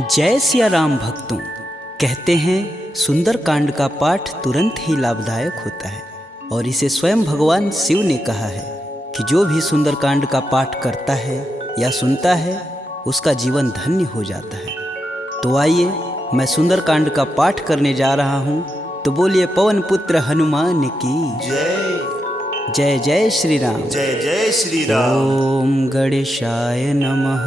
जय सिया राम भक्तों। कहते हैं सुंदरकांड का पाठ तुरंत ही लाभदायक होता है और इसे स्वयं भगवान शिव ने कहा है कि जो भी सुंदरकांड का पाठ करता है या सुनता है उसका जीवन धन्य हो जाता है। तो आइए मैं सुंदरकांड का पाठ करने जा रहा हूँ, तो बोलिए पवन पुत्र हनुमान की जय जय। जय श्री राम। जय जय श्री राम। ओम गणेशाय नमः।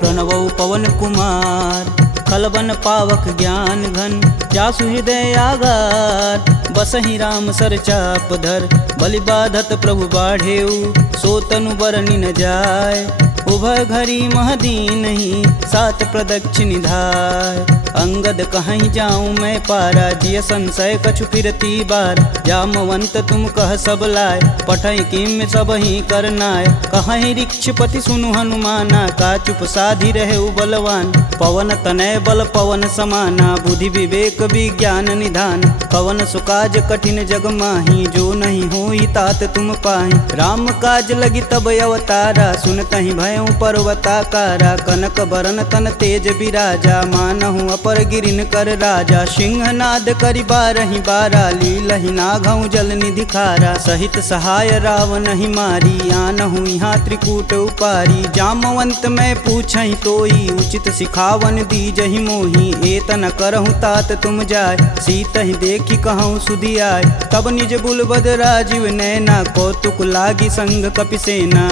प्रणवौ पवन कुमार खलबन पावक ज्ञान घन, जासु हृदय आगार बसहि राम सर चाप धर। बलि बाधत प्रभु बाढ़ेऊ, सो तनु बरनि न जाय। उभय घरी महदीनहि, सात प्रदक्षिण धाय। अंगद कहीं जाऊं मैं पारा, जिय संशय कछु फिरती बार। जामवंत तुम कह सब लाय, पठई किम सब ही करनाय। कहीं ऋक्षपति सुनु हनुमाना, का चुप साधि रहे बलवान। पवन तनय बल पवन समाना, बुद्धि विवेक विज्ञान निधान। पवन सुकाज कठिन जग माही, जो नहीं होई तात तुम पाही। राम काज लगी तब अवतारा, सुनतहि भयउ पर्वताकारा। कनक बरन तन तेज बिराजा, मानहु अपर गिरिन कर राजा। सिंहनाद करि बारहि बारा, लीलहि नाघउ जल निधि खारा। सहित सहाय रावण ही मारी, आनहु यहाँ त्रिकूट उपारी। जामवंत मैं पूछहि तोई, उचित सिखावन दीजहि मोहि। एतन करहु तात तुम जाय, सीतहि देखि कहूँ सुधि आय। तब निज बुलबद राजीव नैना, कौतुक लागी संग कपिसेना।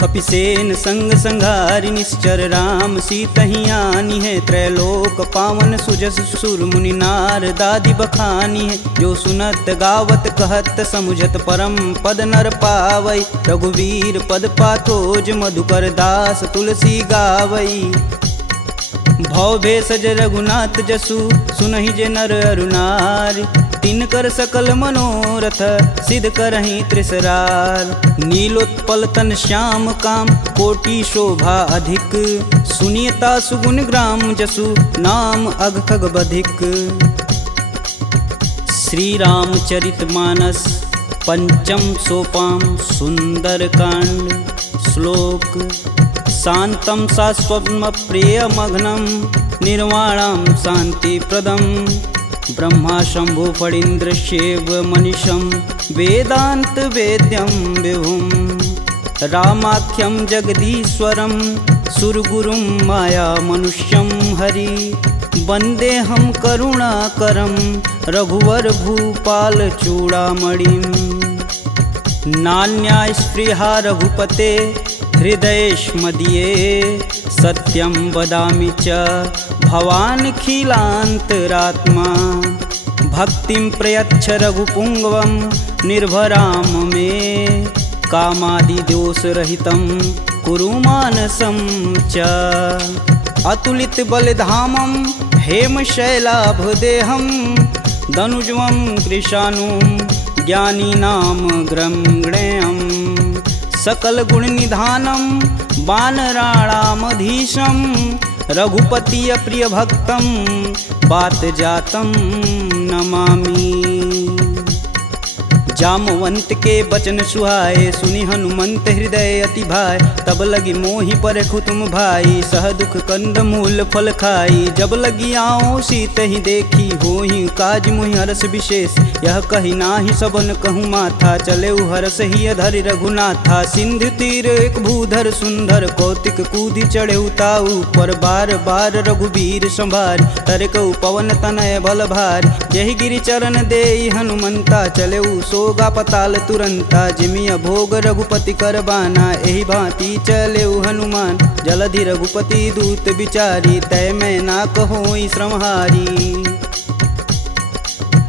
कपिसेन संग संघारि निश्चर, राम सीतहि आनी है। त्रैलोक पावन सुजस सुर मुनि नार दादि बखानी है। जो सुनत गावत कहत समुझत, परम पद नर पावई। रघुवीर पद पाथोज, मधुकर दास तुलसी गावई। भव भेषज रघुनाथ जसु, सुनहि जे नर अरुनार। तिनकर सकल मनोरथ, सिद्ध करहि त्रिसरार। नीलोत्पल तन श्याम काम, कोटि शोभा अधिक। सुनियता सुगुण ग्राम जसु, नाम अघ खग बधिक। श्री रामचरित मानस पंचम सोपान सुंदरकांड। श्लोक शांतं शाश्वतं प्रियमघ्नं, निर्वाणं शांतिप्रदं। ब्रह्मा शंभु फणीन्द्रस्यैव मनीषं, वेदांत वेद्यं विभुं। रामाख्यं जगदीश्वरं, सुरगुरुं माया मनुष्यं हरि। वन्देऽहं करुणाकरं, रघुवर भूपाल चूड़ामणिं। नान्या स्पृहा रघुपते, हृदयेष्मदीये। सत्यं वदामि च भवानखिलान्तरात्मा। भक्तिं प्रयच्छ रघुपुङ्गवं, निर्भराम मे। कामादिदोषरहितं कुरु मानसं च। अतुलित बलधामं, हेमशैलाभदेहं। दनुजवं कृशानुं, ज्ञानीनां ग्रंगणेयम्। सकल गुण निधानं, वानराणामधीशं। रघुपति प्रिय भक्तं, बात जातं नमामि। जामवंत के बचन सुहाए, सुनि हनुमंत हृदय अति भाय। तब लगी मोहि परखु तुम भाई, सह दुख कंद मूल फल खाई। जब लगी आओ सीत ही देखी, होहि काज मुहि हरस विशेष। यह कही नाही सबन कहूँ माथा, चले हरस ही अधरि रघुनाथा। सिंधु तीर एक भूधर सुंदर, कौतिक कूदि चढ़े ताऊ पर। बार बार रघुबीर संभार, तरकऊ पवन तनय बल भार। यही गिरि चरण देई हनुमंता, चले सोगा पताल तुरंता। जिमिया भोग रघुपति करबाना, एहि भांति चले हनुमान। जलधि रघुपति दूत बिचारी, तय मैं ना कहोई श्रमहारी।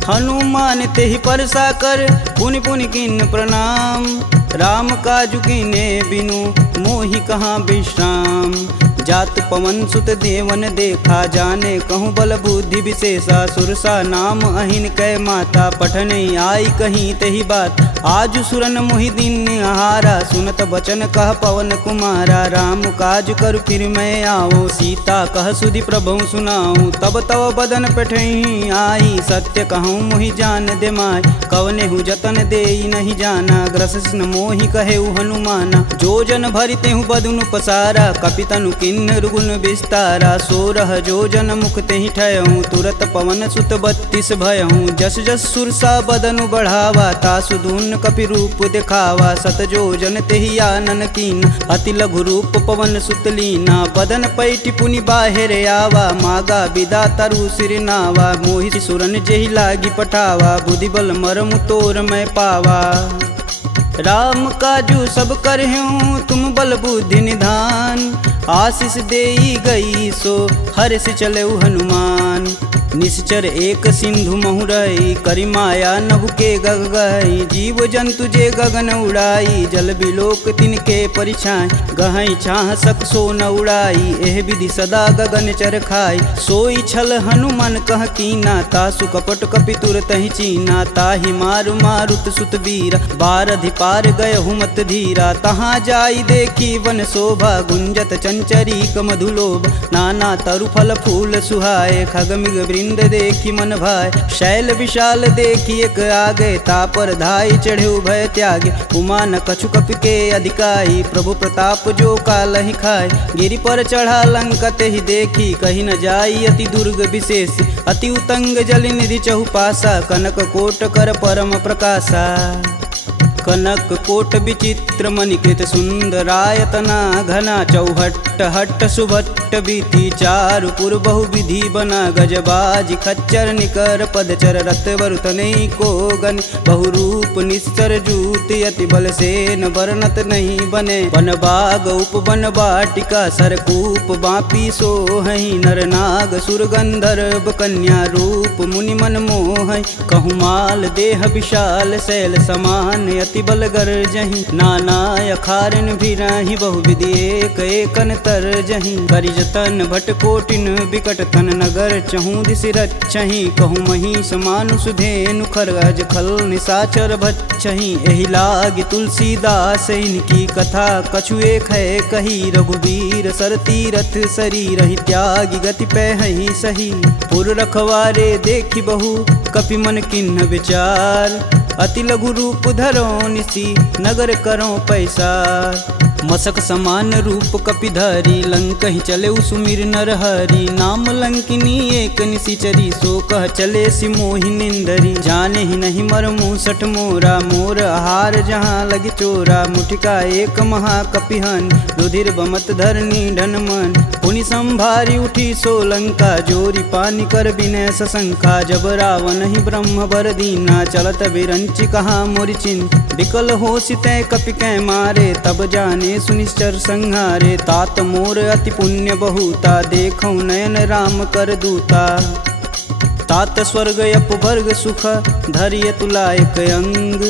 हनुमान तेहि परसा कर, पुनि पुनि किन प्रणाम। राम काजु कीने बिनु, मोहि कहाँ विश्राम। जात पवन सुत देवन देखा, जाने कहूँ बल बुद्धि विशेषा। सुरसा नाम अहिन कै माता, पठन आई कहीं तही बात। आज सुरन मोहि दिन आहारा, सुनत बचन कह पवन कुमारा। राम काज कर फिर मैं आओ, सीता कह सुधि प्रभु सुनाऊं। तब तव बदन पठई आई, सत्य कहूँ मोहि जान दे माय। कवने हु जतन देई नहीं जाना, ग्रसिन मोहि कहे हनुमाना। जो जन भरिते हूँ बदनु पसारा, कपितनु किन किन्नर गुण विस्तारा 16 जोजन मुख तेहि ठयहूँ तुरत पवन सुत 32 भयहूँ जस जस सुरसा बदनु बढ़ावा तासु दून कपि रूप दिखावा 7 जोजन तेहि आनन कीन अति लघु रूप पवन सुत लीना बदन पैठि पुनि बाहिर आवा मागा विदा तरु सिर नावा मोहि सुरन जेहि लागी पठावा बुद्धि बल मरमु तोर मैं पावा राम काजू सब करहूँ तुम बल बुद्धि निधान आशीष देई गई सो हर्ष चलऊ हनुमान निश्चर एक सिंधु महुरई करि माया नभु के गग गई जीव जंतु जे गगन उड़ाई जल बिलोक तिनके परिछाई गहई छाह सक सो न उड़ाई एह विधि सदा गगन चर खाई सोई छल हनुमान कह कीना तासु कपट कपि तुरत ही चीना ताहि मारु मारुत सुत वीर बारधि पार गय हुमत धीरा तहाँ जाई देखी वन शोभा गुंजत चंचरी मधुलोभ नाना तरु फल फूल सुहाए खगमिग वृंद देखी मन भाय शैल विशाल देखी एक आगे तापर धाई चढ़े भय त्यागे उमा न कछु कपि के अधिकाई प्रभु प्रताप जो कालहि खाए गिरि पर चढ़ा लंका तेहि देखी कहीं न जाई अति दुर्ग विशेष अति उतंग जल निधि चहुपासा कनक कोट कर परम प्रकाशा कनक कोट विचित्र मणिकृत सुंदरायतना घना चौहट्ट हट्ट सुभट्ट बीती चारु पुर बहु विधि बना गजबाजी खच्चर निकर पदचर रत वरुतने को गन बहुरूप निश्चर जूत अति बल सेन वर्णत नहीं बने वन बाग उप वन बाटिका सरकूप बापी सोहई नर नाग सुर गंधर्व कन्या रूप मुनि मन मोह कहु माल देह विशाल शैल समान अति बल गर्जहि नाना अखारन भिराहि बहुविधि एक एकन तरजहि करि जतन भट कोटिन विकट तन नगर चहूँ दिस रचहि कहूँ महिष मानुष धेनु खरगज खल निशाचर भच्छहि एहि लागी तुलसीदास इनकी कथा कछु एक है कही रघुवीर सर तीरथ शरीर ही त्यागी गति पैहि सही पुर रखवारे देखी बहु कपि मन किन्ह विचार अति लघु रूप धरो निसी नगर करो पैसार मसक समान रूप कपिधरी लंक ही चले सुमिर नर हरि नाम लंकिनी एक निशिचरी सो कह चले सिमोहि निंदरी जाने ही नहीं मर मूसठ मोरा मोर आहार जहाँ लगी चोरा मुठिका एक महाकपिहन रुधिर बमत धरनी ढन मन पुनि संभारी उठी सो लंका जोरी पानी कर विनय सशंका जब रावण ही ब्रह्म बर दीना चलत विरंचि कहा मोरि चिन्ह विकल हो सितै कपि कै मारे तब जाने सुनिश्चर संहारे तात मोर अति पुण्य बहुता देखौ नयन राम कर दूता तात स्वर्ग अपवर्ग सुख धैर्य तुलायक अंग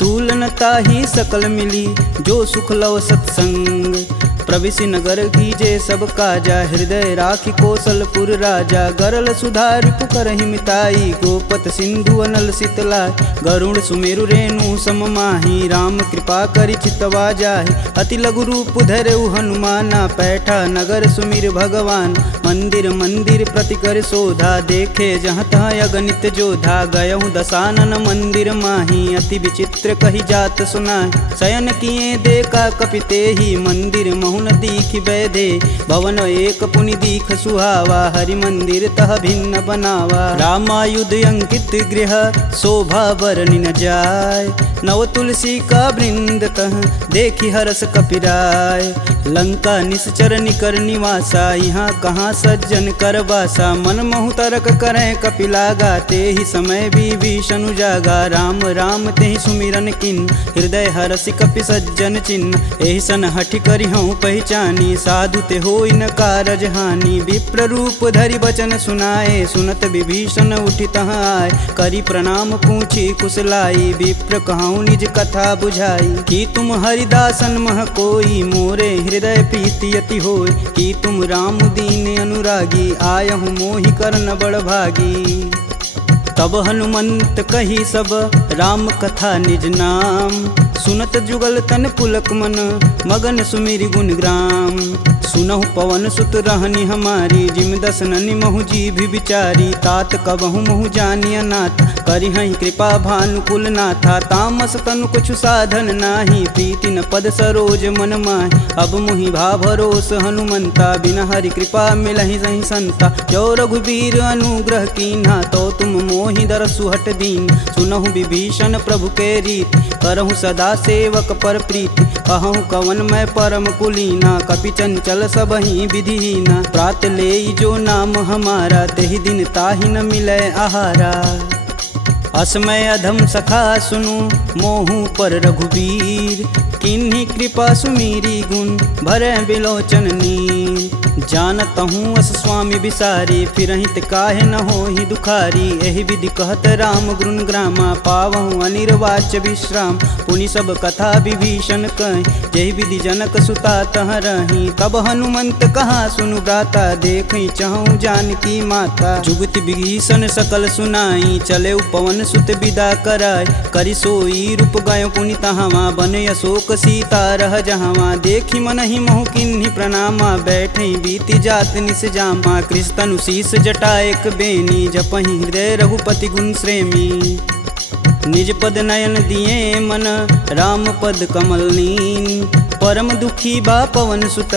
तुलन ताहि सकल मिली जो सुख लव सत्संग प्रविशि नगर कीजे सब काजा हृदय राखि कौशलपुर राजा गरल सुधार पुकरहि मिताई गोपत सिंधु अनल शीतलाय गरुड़ सुमेरु रेणु सम माही राम कृपा करि चितवा जाहि अति लघु रूप धरऊ हनुमाना पैठा नगर सुमिर भगवान मंदिर मंदिर प्रति कर शोधा देखे जहाँ तहाँ अगणित जोधा गयहु दशानन मंदिर माही अति विचित्र कही जात सुनाय शयन किए देखा कपिते ही मंदिर महुन दीख बैधे भवन एक पुनि दीख सुहावा हरि मंदिर तह भिन्न बनावा रामायुध अंकित गृह शोभा बरनि न जाय नव तुलसी का वृंद तह देखी हरस कपिराय लंका निश्चर निकर निवासा यहाँ कहाँ सज्जन कर बासा मन महु तरक करें कपिलागा ते ही समय विभीषण जागा राम राम ते ही सुमिरन किन हृदय हरसि कपि सज्जन चिन्ह एहि सन हठि करि हूँ पहचानी साधु ते होई न कारज हानि विप्र रूप धरि बचन सुनाए सुनत विभीषण उठि तहाँ आए करि प्रणाम पूछी कुशलाई विप्र कहूँ निज कथा बुझाई कि तुम हरिदासन मह कोई मोरे हृदय प्रीति अति होय कि तुम राम दीन अनुरागी आयहु मोहि करन बड़ भागी तब हनुमंत कही सब राम कथा निज नाम सुनत जुगल तन पुलक मन मगन सुमिरि गुण ग्राम। सुनहु पवन सुत रहनी हमारी जिम दसननि महु जीभ विचारी। तात कबहु महु जानी अनाथ करिहहि कृपा भानुकुल नाथा। तामस तनु कुछु साधन नाही प्रीति न पद सरोज मन माहि। अब मुहि भा भरोस हनुमंता बिना हरि कृपा मिलहि सहि संता। जो रघुबीर अनुग्रह कीन्हा तो तुम मोहि दरसु हट दीन। सुनहु विभीषण प्रभु के रीति करहु सदा सेवक पर प्रीति। कहूँ कवन मैं परम कुलीना कपि चंचल सबहि विधिहीना। प्रात लेई जो नाम हमारा तेहि दिन ताहि न मिलै आहारा। असमय अधम सखा सुनु मोहु पर रघुबीर। किन्हीं कृपा सुमीरी गुण भरै बिलोचन नीर। जानत हूँ अस स्वामी बिसारी फिरहित काहे न होहि दुखारी। एहि विधि कहत राम गुण ग्रामा पावहु अनिर्वाच्य विश्राम। पुनि सब कथा विभीषण कहि जेहि विधि जनक सुता तह रही। तब हनुमंत कहा सुनु भ्राता देखहि चहु जानकी माता। जुगति विभीषण सकल सुनाई चले पवन सुत विदा कराय। करि सोई रूप गयो पुनि तहावा बन अशोक सीता रह जहावा। देखि मनहि महु किन्हि प्रणामा बैठे बीति जात निस जामा। कृष्ण शीस जटा एक बेनी जपहि हृदय रघुपति गुण श्रेमी। निज पद नयन दिए मन राम पद कमल नीन। परम दुखी बा पवन सुत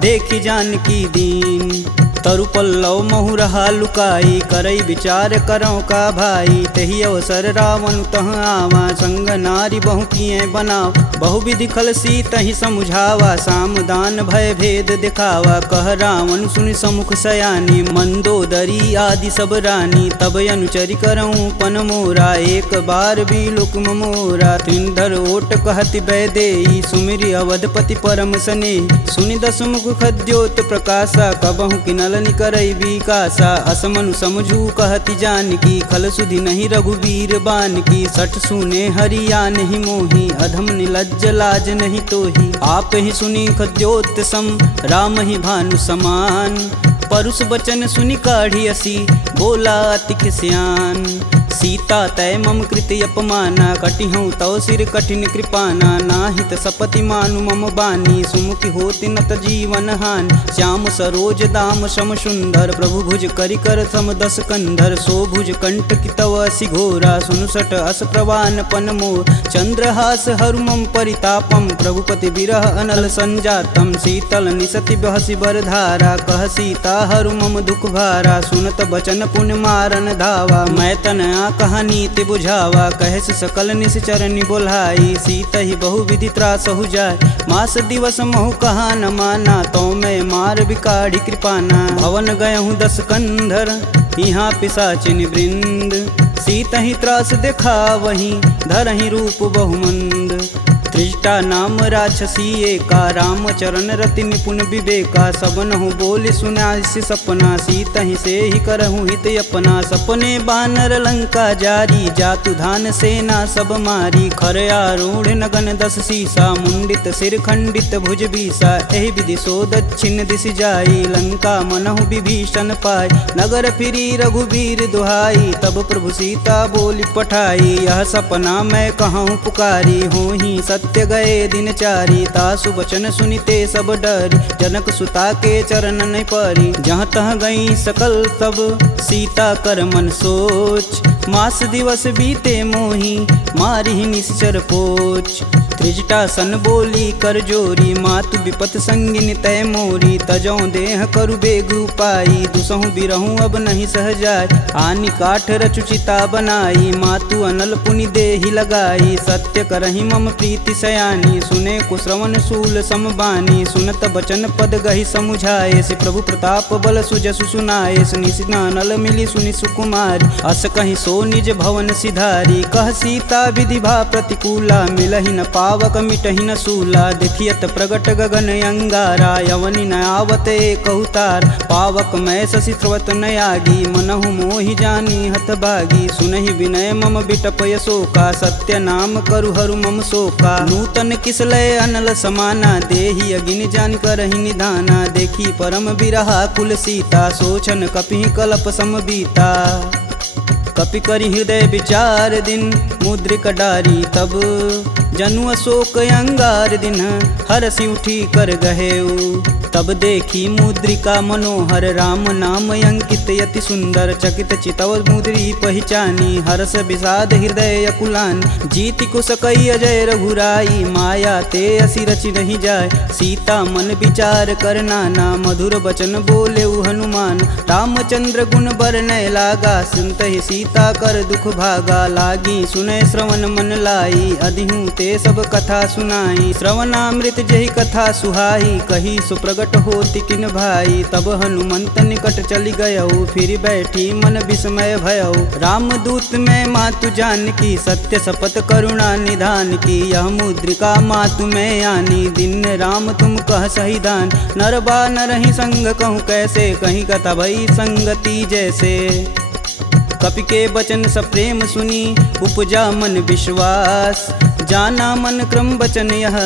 देखि जानकी दीन। तरु पल्लव महु रहा लुकाई करई विचार करौ का भाई। तही अवसर रावण तह आवा संग नारी बहु किए बनाव। बहु विधि खल सी तही समुझावा साम दान भय भेद दिखावा। कह रावण सुनि समुख सयानी मंदोदरी आदि सब रानी। तब अनुचरि करऊँ पन मोरा एक बार भी लुक मोरा। त्रिंधर ओट कहति बैदेई सुमिरि अवधपति परम स्नेही। सुनि दस मुख खद्योत प्रकाशा कबहु किनल निकरई विकासा। असमनु समझू कहति जानकी खल सुधि नहीं रघुबीर बानकी। सठ सुने हरिया नहीं मोही अधम निलज्ज लाज नहीं तोही। आप ही सुनी खद्योत सम राम ही भानु समान। परुष बचन सुनि काढ़ी असी बोला अति खिसियान। सीता तय मम कृति अपमाना कटिहूँ तव सिर कठिन कृपाना। नाहित सपति मानु मम बानी सुमुखी होति नत जीवन हानि। श्याम सरोज दाम सम सुंदर प्रभु भुज करि कर सम दस कंधर। सो भुज कंठ की तव असि घोरा सुनुसट अस प्रवान पन मोर। चंद्रहास हरु मम परितापम प्रभुपति बिरह अनल संजातम। शीतल निसति बहसि बरधारा कह सीता हरु मम दुख भारा। सुनत बचन पुण्य मारन धावा मैं तन कहानी ते बुझावा। कहस सकल निश्चरनि बोलाई सीता ही बहु विधि त्रास हो जाय। मास दिवस महु कहा न माना तो मैं मार बिकाढ़ी कृपाना। भवन गयहूँ दस कंधर यहाँ पिशाचिन वृंद। सीता ही त्रास देखा वहीं धरहि रूप बहुमंद। त्रिजटा नाम राक्षसी एका राम चरण रति निपुण विवेका। सबनहु बोली सुनासि सपना सीता ही से ही करहु हित अपना। सपने बानर लंका जारी जातु धान सेना सब मारी। खर आरूढ़ नगन दस सीसा मुंडित सिर खंडित भुज बीसा। एहि विधि सो दक्षिण दिश जाई लंका मनहु विभीषण पाई। नगर फिरी रघुबीर दुहाई तब प्रभु सीता बोली पठाई। यह सपना मैं कहूँ पुकारी होहि सत्य गए दिन चारी। तासु बचन सुनिते सब डरी जनक सुता के चरण नहीं परी। जहाँ तह गई सकल तब सीता कर मन सोच। मास दिवस बीते मोही मारी निश्चर पोच। त्रिजटा सन बोली कर जोरी मातु विपत संगिन तय मोरी। तजौ देह करु बेग उपाई दुसहु बिरहूँ अब नहीं सह जाय। आनि काठ रचुचिता बनाई मातु अनल पुनि देहि लगाई। सत्य करहि मम प्रीति सयानी सुने कुश्रवण शूल समबानी। सुनत बचन पद गहि समुझाए से प्रभु प्रताप बल सुजसु सुनाए। निशिना नल मिली सुनि सुकुमारी अस कहि सो निज भवन सिधारी। कह सीता विधि भा प्रतिकूला मिलहि न पावक मिटहि न सूला। देखियत प्रगट गगन अंगारा यवनि न आवत एक अवतार। पावक मैं शशि स्रवत न आगी मनहु मोहि जानी हत भागी। सुनहि विनय मम बिटप यशोका सत्य नाम करु हरु मम शोका। नूतन किसलय अनल समाना देहि अगिन जान करहि निधाना। देखी परम बिरहा कुल सीता सोचन कपि कलप सम बीता। कपि करि हृदय विचार दिन मुद्रिक डारी तब जनु अशोक अंगार दिन हरसि उठी कर गहेऊ। तब देखी मुद्रिका मनोहर राम नाम अंकित यति सुंदर। चकित चितव मुद्री पहचानी हर्ष विषाद हृदय अकुलान। जीति कुश कई अजय रघुराई माया ते असी रचि नहीं जाय। सीता मन विचार कर नाना मधुर वचन बोले हनुमान। रामचंद्र गुण बरनय लागा सुनत ही सीता कर दुख भागा। लागी सुनय श्रवण मन लाई अधिहूँ ते सब कथा सुनाई। श्रवणामृत जही कथा सुहाई कही सुप्रगट होति किन भाई। तब हनुमंत निकट चली गयऊ फिर बैठी मन विस्मय भयऊ। रामदूत में मातु जानकी सत्य शपथ करुणा निधान की। यह मुद्रिका मातु में आनी दिन राम तुम कह सही दान। नरबा नरहि संग कहूँ कैसे कहीं कथा भई संगति जैसे। कपि के वचन सप्रेम सुनी उपजा मन विश्वास। जाना मन क्रम वचन यह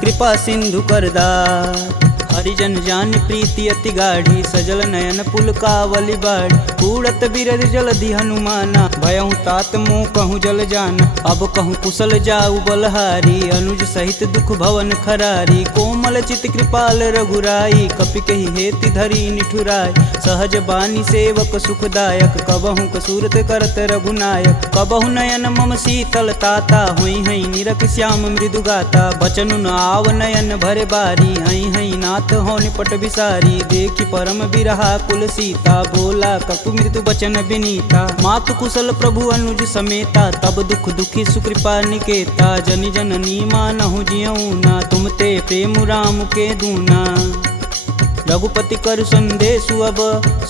कृपा सिंधु करदार। हरिजन जान प्रीति अति गाढ़ी सजल नयन पुलकावली बाढ़। कूड़त बिरद जलधि हनुमाना भयहु तात मोह कहूँ जल जान। अब कहूँ कुशल जाऊ बलहारी अनुज सहित दुख भवन खरारी। कोमल चित कृपाल रघुराई कपि कहि हेति धरी निठुराय। सहज बानी सेवक सुखदायक कबहु कसूरत करत रघुनायक। कबहु नयन मम शीतल ताता हुई हई निरख श्याम मृदु गाता। बचनु न आव नयन भरे बारी हई हई नाथ हो निपट विसारी। देखी परम बिरहा कुल सीता बोला कपु मृदु बचन विनीता। मातु कुशल प्रभु अनुज समेता तब दुख दुखी सुकृपा निकेता। जनि जननी मानहु जियऊ ना तुम ते प्रेम राम के दूना। रघुपति कर संदेशु अब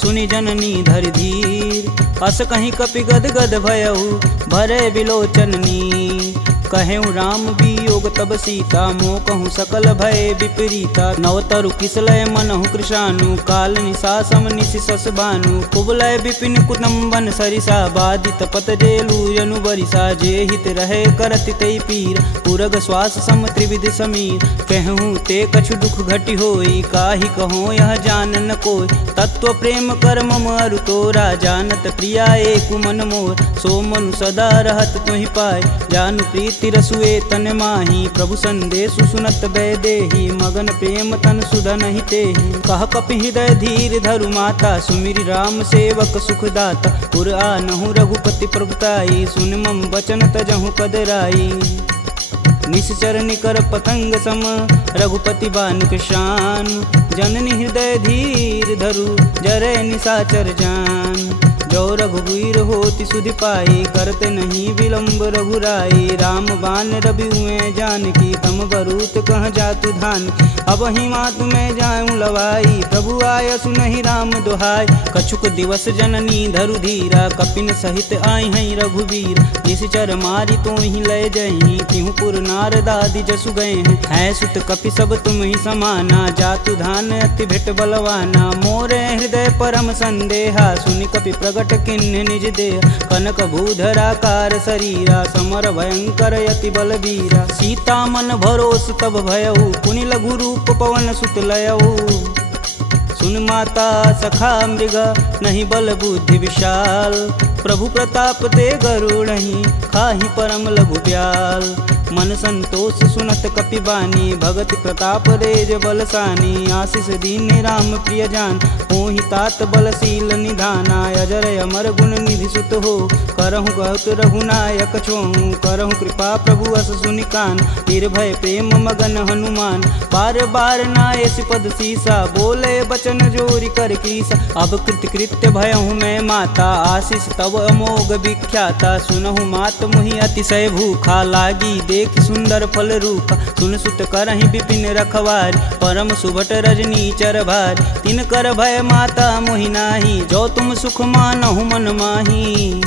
सुनि जननी धरि धीर। अस कहीं कपि गद गद भयऊ भरे विलोचन नीर। कहेऊ राम वियोग तब सीता मोह कहूँ सकल भय विपरीता। नवतरु किसलय मनहु कृशानु काल निशा सम निशिशस भानु। कुबलय विपिन कुटुम्बन सरिसा बाधित पत जेलु जनु बरिसा। जे हित रहे करति तै पीर पुरग श्वास सम त्रिविध समीर। कहूँ ते कछु दुख घटि होई काहि कहो यह जान न कोई। तत्व प्रेम कर मम अरु तोरा जानत प्रिया एक मन मोर। सो मनु सदा रहत तुहि पाय जानु प्रीति रसुए तन माही। प्रभु संदेशु सुनत बैदेही मगन प्रेम तन सुधन ही तेहि। कह कपि हृदय धीर धरु माता सुमिरि राम सेवक सुखदाता। पुर आनहु रघुपति प्रभुताई सुन मम वचन तजहु कदराई। निश्चर निकर पतंग सम रघुपति बान कृशान। जननी हृदय धीर धरु जरै निशाचर जान। जो रघुवीर होति सुधि पाई करते नहीं विलम्ब रघुराई। राम बान रवि हुए जानकी तम बरूत कह जातु धान। अब ही मातु में जाऊँ लवाई प्रभु आय सुनहि राम दुहाई। कछुक दिवस जननी धरु धीरा कपिन सहित आई हैं रघुवीर। निश्चर मारी तो ही लय जही तिहु पुर नारदादि जसु गए हैं। है सुत कपि सब तुम ही समाना जातु धान अति भेट बलवाना। मोरे हृदय परम संदेहा सुनि कपि प्रगट किन्ह निज देह। कनक भूधराकार शरीरा समर भयंकर यति बलबीरा। सीता मन भरोस तब भयऊ पुनि लघु रूप पवन सुत लयऊ। सुन माता सखा मृग नहीं बल बुद्धि विशाल। प्रभु प्रताप ते गरुड़हि खाहि परम लघु ब्याल। मन संतोष सुनत कपि बानी भगति प्रताप रेज बलसानी। आशीष दीन राम प्रिय जान होहि तात बलशील निधाना। अजर अमर गुण निधि सुत हो करहु बहुत रघुनायक छोहु। करहु कृपा प्रभु अस सुनि कान निर्भय प्रेम मगन हनुमान। बार बार नायस पद सीसा बोले बचन जोरि कर कीसा। अब कृत्य भयहु मैं माता आशीष तब अमोघ विख्याता। सुनहु मात मुहि अतिशय भूखा लागी देख सुंदर फल रूपा। सुन सुत करहि विपिन रखवार परम सुभट रजनी चर भार। तिन कर भय माता मोहि नाही जो तुम सुख मानहु मन माही।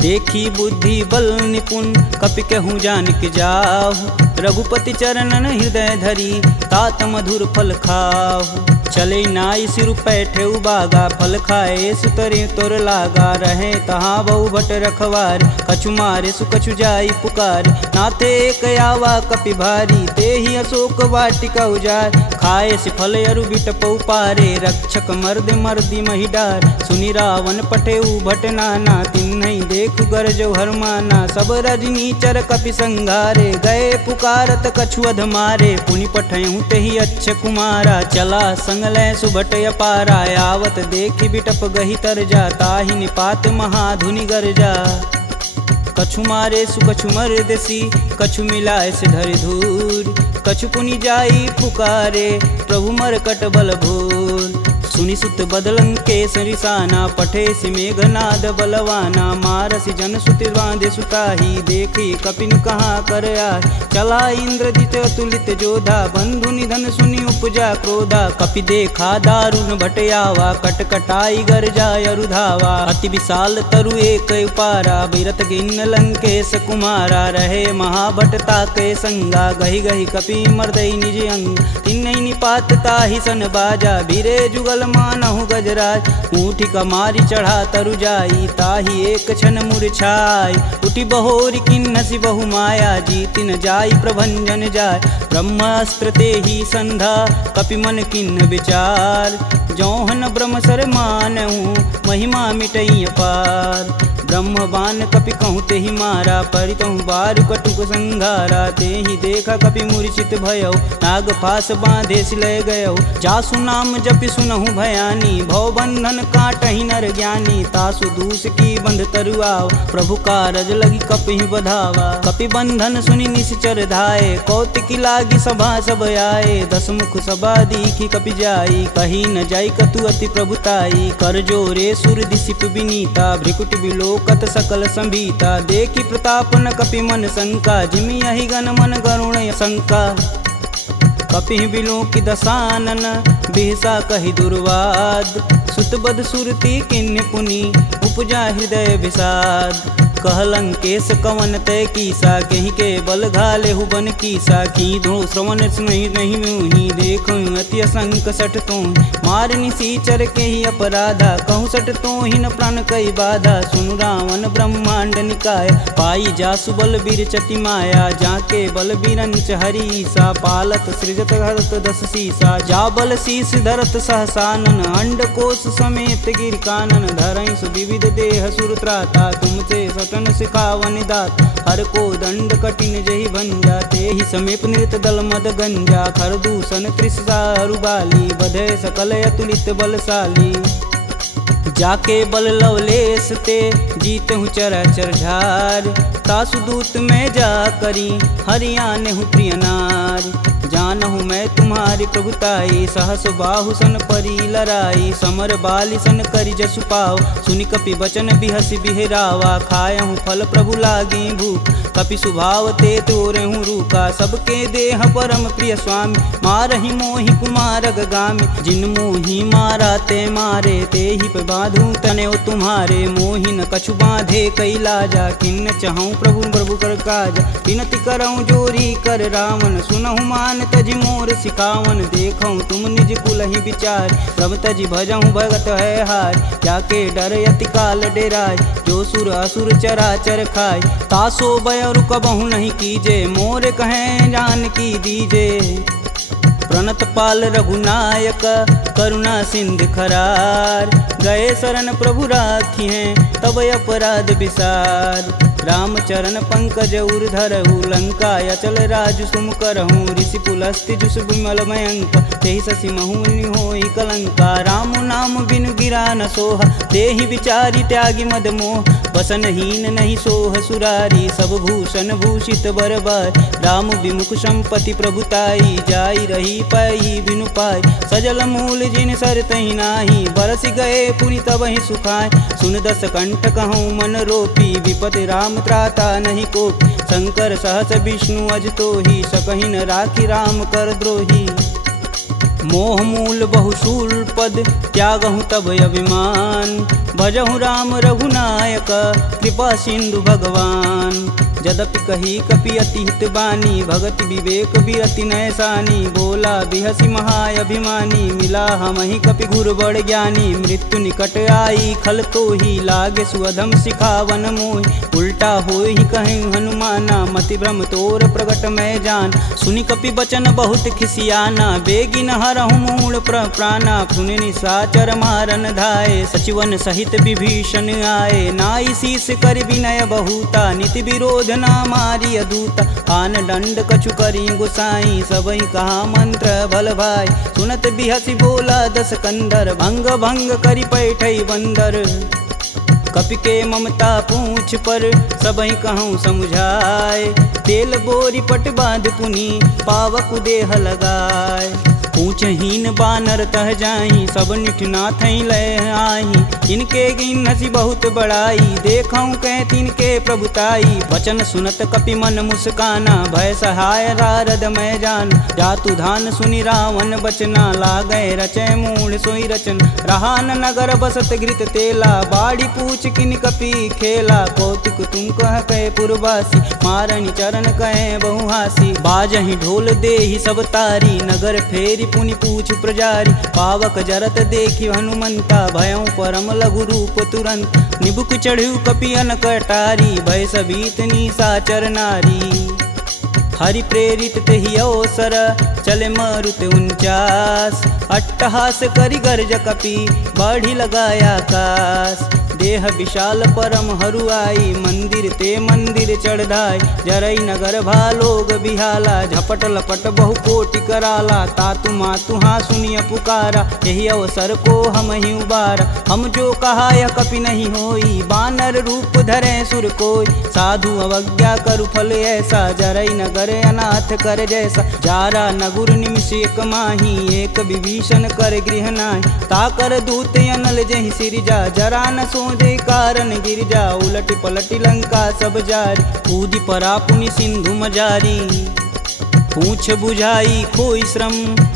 देखी बुद्धि बल निपुण कपि कहूँ जानिक जाहु। रघुपति चरणन हृदय धरी तात मधुर फल खाहु। चले नाई सिर पैठे उबागा फल खाए सुतरे तोर लागा। रहे तहाँ बहु भट रखवार कछु मारे सुकछु जाई पुकार। नाथे एक आवा कपि भारी ते ही अशोक वाटिका उजार। खाए से फल अरु बिटपौ पारे रक्षक मर्द मर्दी महिडार। सुनि रावण पठेऊ भट नाना तिन्हि देखु गरजौ हरमाना। सब रजनी चर कपि संघारे, गए पुकारत कछु अध मारे। पुनि पठयहु तेहि अच्छ कुमारा, चला संग लय सुभट अपारा। आवत देखि बिटप गही तरजा, ताहि निपात महाधुनि गरजा। कछु मारे सु कछु मर्दसी, कछु मिलाए से धरि धूर। कछु पुनि जाई पुकारे, प्रभु मरकट बल भूर। सुनि सुत बदलंके सरिसाना, पठे सि मेघनाद बलवाना। मारसि जन सुति बांधे सुताही, देखी कपिन कहाँ कर आए। चला इंद्रजित अतुलित जोधा, बंधु निधन सुनि उपजा क्रोधा। कपि देखा दारुण भटयावा, कटकटाई गरजा अरुधावा। अति विशाल तरु एक उपारा, बिरत गिन्न लंकेश कुमारा। रहे महाभट ताके संगा, गही गही कपि मर्दई निज अंग। तिन्नई निपात ताहि सन बाजा, बीरे जुगल मानहु गजराज। ऊँठी कमारी चढ़ा तरु जाई, ताहि एक क्षण मूर्छाई। उठी बहोरी किन्नसी बहु माया, जीतिन जाई प्रभंजन जाय। ब्रह्मास्त्र तेहि संधा, कपि मन किन्न विचार। जौहन ब्रह्म सर मानहु, महिमा मिटई अपार। ब्रह्म बान कपि कहूँ तेहि मारा, परितहु बारु कटुक संघारा। तेहि देखा कपि मूर्छित भयौ, नाग फास बांधे सिलय गयौ। जासु नाम जपि सुनहु भयानी, भव बंधन काटहि नर ज्ञानी। तासु दूस की बंध तरुआव, प्रभु कारज लगी कपि बधावा। कपि बंधन सुनि निश्चर धाये, कौतिकी लागी सभा सब आए। दस मुख सभा दीखी कपि जाई, कही न जाई कतु अति प्रभुताई। कर जोरे सुर दिसिप विनीता, भ्रिकुट बिलोकत सकल संभीता। देखी प्रताप न कपि मन शंका, जिमि यही गण मन गरुण शंका। कपि बिलोकि दसानन, बिहसा कहि दुर्वाद। सुतबद सुरति किन्य पुनि, उपजा हृदय विषाद। कहलंकेश कवन तय कीसा, कहीं के बल घाले हुबन कीसा। की धो श्रवण नहीं मुहि, देखो अति असंक सठ तो। मार निसीचर के ही अपराधा, कहूँ सठ तो ही न प्राण कई बाधा। सुनु रावण ब्रह्मांड निकाय, पाई जासु बल बीर चटी माया। जाके बल बीरंच हरीसा, पालत सृजत हरत दस सीसा। जा बल शीस धरत सहसानन, अंड कोश समेत गिर कानन। धरई सुविविध देह सुरत्राता, तुमसे सटन सिखावन दात। हर को दंड कठिन जही भंजा, तेहि समीप नृत दल मद गंजा। खर दूषण त्रिषा अरुबाली, बधे सकल अतुलित बलशाली। जाके बल लवलेश ते, जीतहु चराचर झार। तासु दूत में जा करी, हरियाणहु प्रिय नार। जानहु मैं तुम्हारी प्रभुताई, सहस बाहु सन परी लराई। समर बाली सन करि जसु पाव, सुनि कपि बचन बिहसि बिहरावा। खायहु फल प्रभु लागी भूख, कपि सुभाव ते तोरहु रूखा। सबके देह परम प्रिय स्वामी, मारहि मोहि कुमार गामी। जिन मोहि मारा ते मारे, तेहि पे बांधु तनेउ तुम्हारे। मोहि न कछु बांधे कई लाजा, किन्न चहऊँ प्रभु प्रभु कर काज। विनति करऊँ जोरी कर रावण, सुनहु मान तजि मोर सिखावन। देखऊँ तुम निज कुलहि विचार, प्रभ तजि भजऊँ भगत है हार। जाके डर यति काल डेराय, जो सुर असुर चराचर खाय। तासो भय रुकबहु नहीं कीजे, मोर कहें जान की दीजे। प्रणत पाल रघुनायक, करुणा सिंध खरार। गए शरण प्रभु राखी हैं, तब अपराध विसार। रामचरण पंकज उर धरहु, लंका अचल राजु सुम करहूँ। ऋषि पुलस्ति जुस विमल मयंक, तेहि शशि महुनि होई कलंका। राम नाम बिनु गिरा न सोहा, देहि विचारी त्यागी मद मोह। बसनहीन नहीं सोह सुरारी, सब भूषण भूषित बरबार। राम विमुख संपत्ति प्रभुताई, जाई रही पाई बिनु पाई। सजल मूल जिन सर तहि नाही, बरस गए पुनि तबहि सुखाय। सुन दस कंठ कहूँ मन रोपी, विपति राम त्राता नहीं कोपी। शंकर सहस विष्णु अज तोहि, सकहि न राखी राम कर द्रोही। मोह मूल बहुशूल पद, त्यागहु तब अभिमान। भजहु राम रघुनायक, कृपा सिंधु भगवान। यद्यपि कही कपि अति हित बानी, भगति विवेक बिरति नैसानी। बोला बिहसी महाअभिमानी, मिला हमहि कपि गुर बड़ ज्ञानी। मृत्यु निकट आई खल तो ही, लागे सुअधम सिखावन मोहि। उल्टा होई कहीं हनुमाना, मति भ्रम तोर प्रगट मैं जान। सुनि कपि बचन बहुत खिसियाना, बेगिन हरहु मूल प्राणा। पुनि निशाचर मारन धाये, सचिवन सहित विभीषण आए। नाई शीस कर विनय बहुता, नीति विरोध ना मारी अदूता। आन दंड कछु करी गुसाई, सबई कहा मंत्र बल भाई। सुनत बिहसी बोला दस कंदर, भंग भंग करि पैठई बंदर। कपि के ममता पूछ पर, सबई कहूँ समझाए। तेल बोरी पट बांध पुनि, पावक देह लगाए। पूछहीन बानर तह जाही, सब निठना थई लय आही। इनके गिन हसी बहुत बड़ाई, देखऊँ कह तिनके प्रभुताई। वचन सुनत कपि मन मुस्काना, भय सहाय नारद मैं जान। जातु धान सुनि रावण बचना, लागै रचय मूढ़ सोई रचन। रहा न नगर बसत घृत तेला, बाड़ी पूछ किन कपि खेला। कौतुक तुम कह कहे पुरवासी, मारनि चरण कहे बहुहासी। बाजहि ढोल देहि सब तारी, नगर फेरी पुनि पूछ प्रजारी। पावक जरत देखि हनुमंता, भयं परम लघु रूप तुरंत। निबुक चढ़ु कपि अनक अटारी, भय सबीत निशाचर नारी। हरि प्रेरित तेहि अवसर, चले मारुत 49। अट्टहास करि गर्ज कपि, बाढ़ि लगाया आकाश। देह विशाल परम हरुआई, मंदिर ते मंदिर चढ़ाई। जरई नगर भालोग बिहाला, झपट लपट बहु कोटि कराला। तातु मातु हाँ सुनिय पुकारा, यही अवसर को हम ही उबारा। हम जो कहा यह कपि नहीं होई, बानर रूप धरे सुर कोई। साधु अवज्ञा करु फल ऐसा, जरई नगर अनाथ कर जैसा। जारा नगुर निमिष एक माही, एक विभीषण कर गृह नाहि। ताकर दूत अनल जहि सिरजा, जरा न सोजे कारण गिरजा। उलटि पलटि लंका सब जारी, कूदि परा पुनि सिंधु मजारी। पूछ बुझाई खोई श्रम,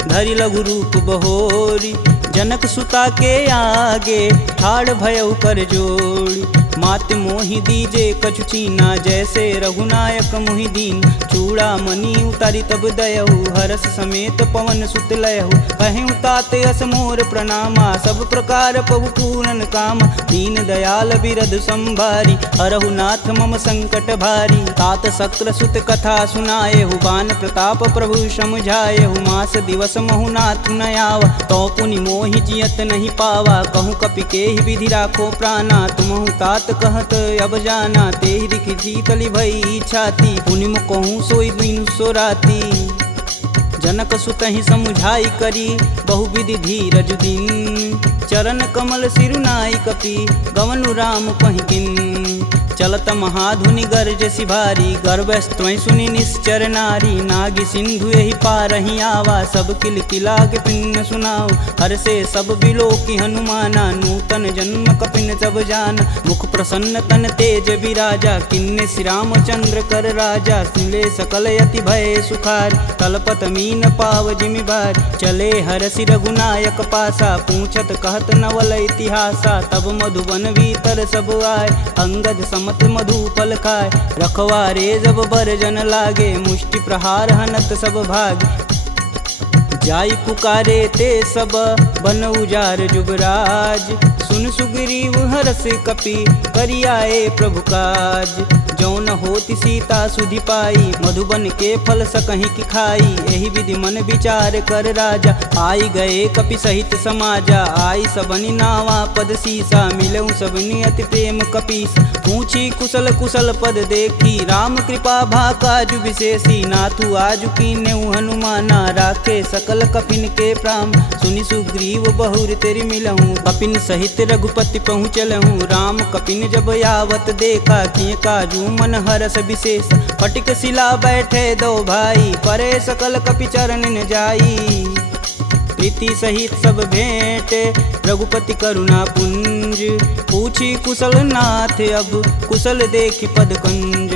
धरि लघु रूप बहोरी। जनक सुता के आगे, ठाड़ भयउ कर जोड़ी। मात मोहि दीजे कछु चीना, जैसे रघुनायक मोहि दीन। चूड़ा मणि उतारी तब दयहु, हरस समेत पवन सुत लयहु। कहें तात यस मोर प्रणामा, सब प्रकार प्रभु पूरन काम। दीन दयाल बिरध संभारी, हरहु नाथ मम संकट भारी। तात शक्र सुत कथा सुनाएहु, बान प्रताप प्रभु समझाएहु। मास दिवस महु नाथ न आवा, तो पुनि मोहि जियत नहीं पावा। कहूँ कपि केहि विधि राखो प्राणा, तुमहु तात कहत अब जाना। तेहि दिखि शीतलि भई छाती, पुनि कहूँ सोई दिन सो राती। जनक सुतहि समुझाई करी, बहुविधि धीरज दिन। चरण कमल सिरुनाई कपि, गवनु राम पहिकिन। चलत महाधुनि गर्ज सिभारी, गर्भस्त्वं सुनि निश्चर नारी। नागी सिंधु यही पारहि आवा, सब किल किला के पिन सुनाओ। हर से सब बिलोकि हनुमाना, नूतन जन्म कपिन सब जान। मुख प्रसन्न तन तेज विराजा, किन्ने श्री रामचंद्र कर राजा। सुले सकल यति भय सुखार, तलपत मीन पाव जिमि बार। चले हरसि रघुनायक पासा, पूछत कहत नवल इतिहासा। तब मधुबन भीतर सब आए, अंगद मत मधुपल खाए। रखवारे जब बरजन लागे, मुष्टि प्रहार हनत सब भाग। जाई पुकारे ते सब, बन उजार जुबराज। सुन सुग्रीव हरस कपि, करियाए प्रभु काज। जौन होति सीता सुधि पाई, मधुबन के फल सकहि की खाई। एहि विधि मन विचार कर राजा, आई गए कपि सहित समाजा। आई सबनि नावा पद सीसा, मिलऊँ सबनि अति प्रेम कपीस। पूछी कुशल कुशल पद देखी, राम कृपा भा काजु विशेषी। नाथु आजु कीन्हु हनुमाना, राखे सकल कपिन के प्राम। सुनि सुग्रीव बहुर तेरि मिलहूँ, कपिन सहित रघुपति पहुँचलहूँ। राम कपिन जब यावत देखा, किए काजू मन हरस विशेष। फटिक शिला बैठे दो भाई, परे सकल कपि चरण न जाई। प्रीति सहित सब भेंट, रघुपति करुणा पुंज। पूछी कुशल नाथ अब कुशल देखि पद कंज।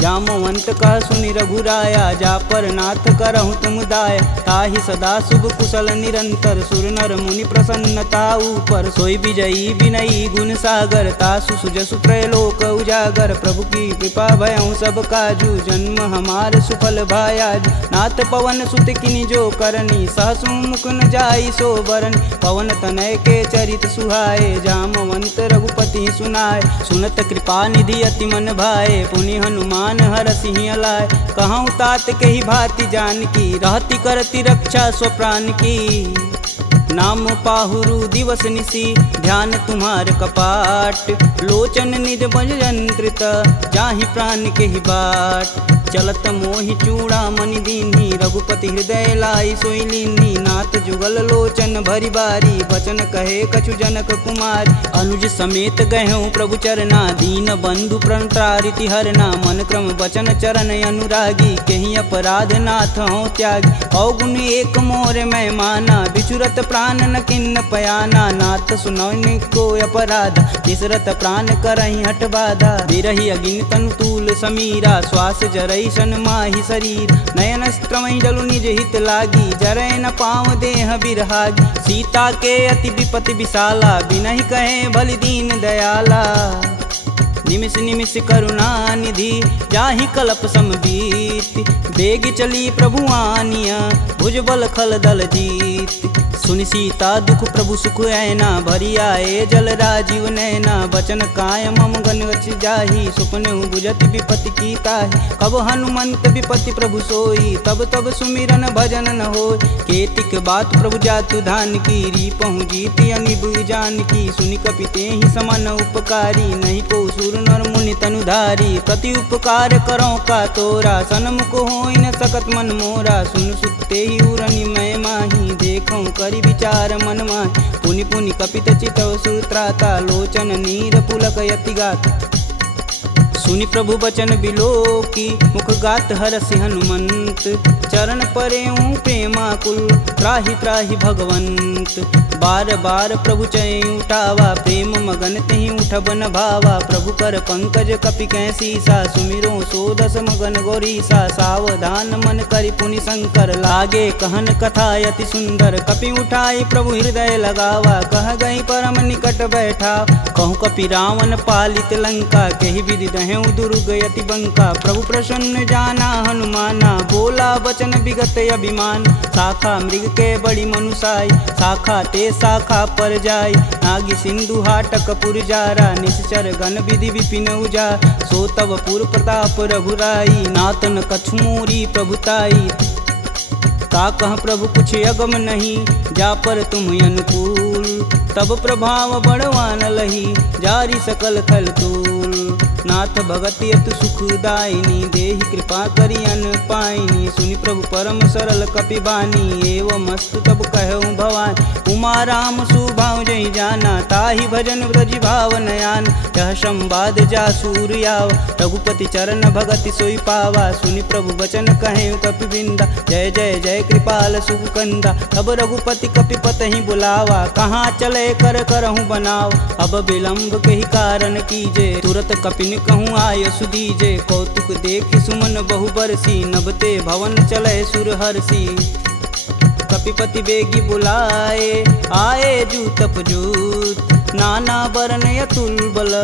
जामवंत कह सुनि रघुराया जा पर नाथ करहु तुम दाया। ताहि सदा शुभ कुशल निरंतर सुर नर मुनि प्रसन्नता ऊपर। सोई विजयी विनयी गुण सागर तासु सुजसु त्रैलोक उजागर। प्रभु की कृपा भयउ सब काजू जन्म हमार सुफल भायाज। नाथ पवन सुत किनि जो करनी सहसु मुख न जाई सो बरन। पवन तनय के चरित सुहाए जामवंत रघुपति सुनाए। सुनत कृपा निधि अति मन भाए पुनि हनुमान हर सिंह लाए। कहूँ तात के ही भांति जान की रहती करती रक्षा स्वप्राण की। नाम पाहुरु दिवस निसी ध्यान तुम्हार कपाट। लोचन निज बज यंत्रित जाहि प्राण के ही बाट। चलत मोहि चूड़ा मनि दीन्ही रघुपति हृदय लाई सोई लीन्ही। नाथ जुगल लोचन भरी बारी बचन कहे कछु जनक कुमार। अनुज समेत गहूँ प्रभु चरना दीन बंधु प्रणतारिति हरना। मन क्रम बचन चरण अनुरागी कहीं अपराध नाथ हो त्यागी। अवगुण एक मोर मैं माना बिचुरत प्राण न किन्न पयाना। नाथ सुनौनि को अपराध निसरत प्राण करहि हठ बाधा। बिरहि अगिन तनु तूल समीरा श्वास जरई सन माहि शरीर। नयन स्त्रमहि जलु निज हित लागी जरै न पाँव देह बिरहागी। सीता के अति विपति विशाला बिनहि कहे बलि दीन दयाला। निमिष निमिष करुणा निधि जाहि कलप समबीत। बेग चली प्रभु आनिया भुजबल खल दल जीत। सुनि सीता दुख प्रभु सुख ऐना भरी आए जल राजीव नैना। बचन काय मम गन गच जाहि सुपने बुझत विपति की ताहि। कब हनुमंत विपति प्रभु सोई तब तब सुमिरन भजन न होय। केतिक बात प्रभु जातु धान की रीपहु जीति अनिब जान की। सुनि कपि तेहि समन उपकारी नहीं को सुर नर मुनि तनुधारी। प्रति उपकार करो का तोरा सनमुख होई न सकत मन मोरा। सुन सुते ही उरनि मैं माही देखऊँ करि विचार मन माहि। पुनि पुनि कपित चितव सुत्राता लोचन नीर पुलक यति गाता। सुनि प्रभु बचन बिलोकी मुख गात हरसि हनुमंत। चरण परेऊँ प्रेमाकुल त्राहि त्राहि भगवंत। बार बार प्रभु चै उठावा प्रेम मगन तेहि उठब न भावा। प्रभु कर पंकज कपि कैसीसा सुमिरो सोदस मगन गौरीसा। सावधान मन करि पुनि शंकर लागे कहन कथा अति सुंदर। कपि उठाई प्रभु हृदय लगावा कह गई परम निकट बैठा। कहूँ कपि रावण पालित लंका केहि विधि दहें दुर्ग यति बंका। प्रभु प्रसन्न जाना हनुमाना बोला वचन विगत अभिमान। शाखा मृग के बड़ी मनुसाई शाखा ते शाखा पर जाई। नागी सिंधु हाटक पुरजारा निश्चर गण विधि विपिन उजा। सो तब पुर प्रताप रघुराई नातन कछुमूरी प्रभुताई। का कह प्रभु कुछ अगम नहीं जा पर तुम अनुकूल। तब प्रभाव बड़वान लही जारी सकल खल तूल। नाथ भगति अतु सुखदायिनी देहि कृपा करि अन पाइनी। सुनि प्रभु परम सरल कपि बानी एवं मस्तु तब कहऊँ भवानी। उमा राम सुभाव जहि जाना ताहि भजन ब्रज भाव नयान। यह संवाद जा सूर्याव रघुपति चरण भगति सोई पावा। सुनि प्रभु बचन कहें कपि बिंदा जय जय जय कृपाल सुख कंदा। अब रघुपति कपि पतहि बुलावा कहाँ चले कर करहूँ बनाव। अब विलंब के ही कारण कीजे तुरत कपिन कहूँ आय सुदीजे। कौतुक देख सुमन बहु बरसी नभते भवन चले सुर हर्षि। कपिपति बेगी बुलाए आए जूतप जूत। नाना वर्ण अतुल बल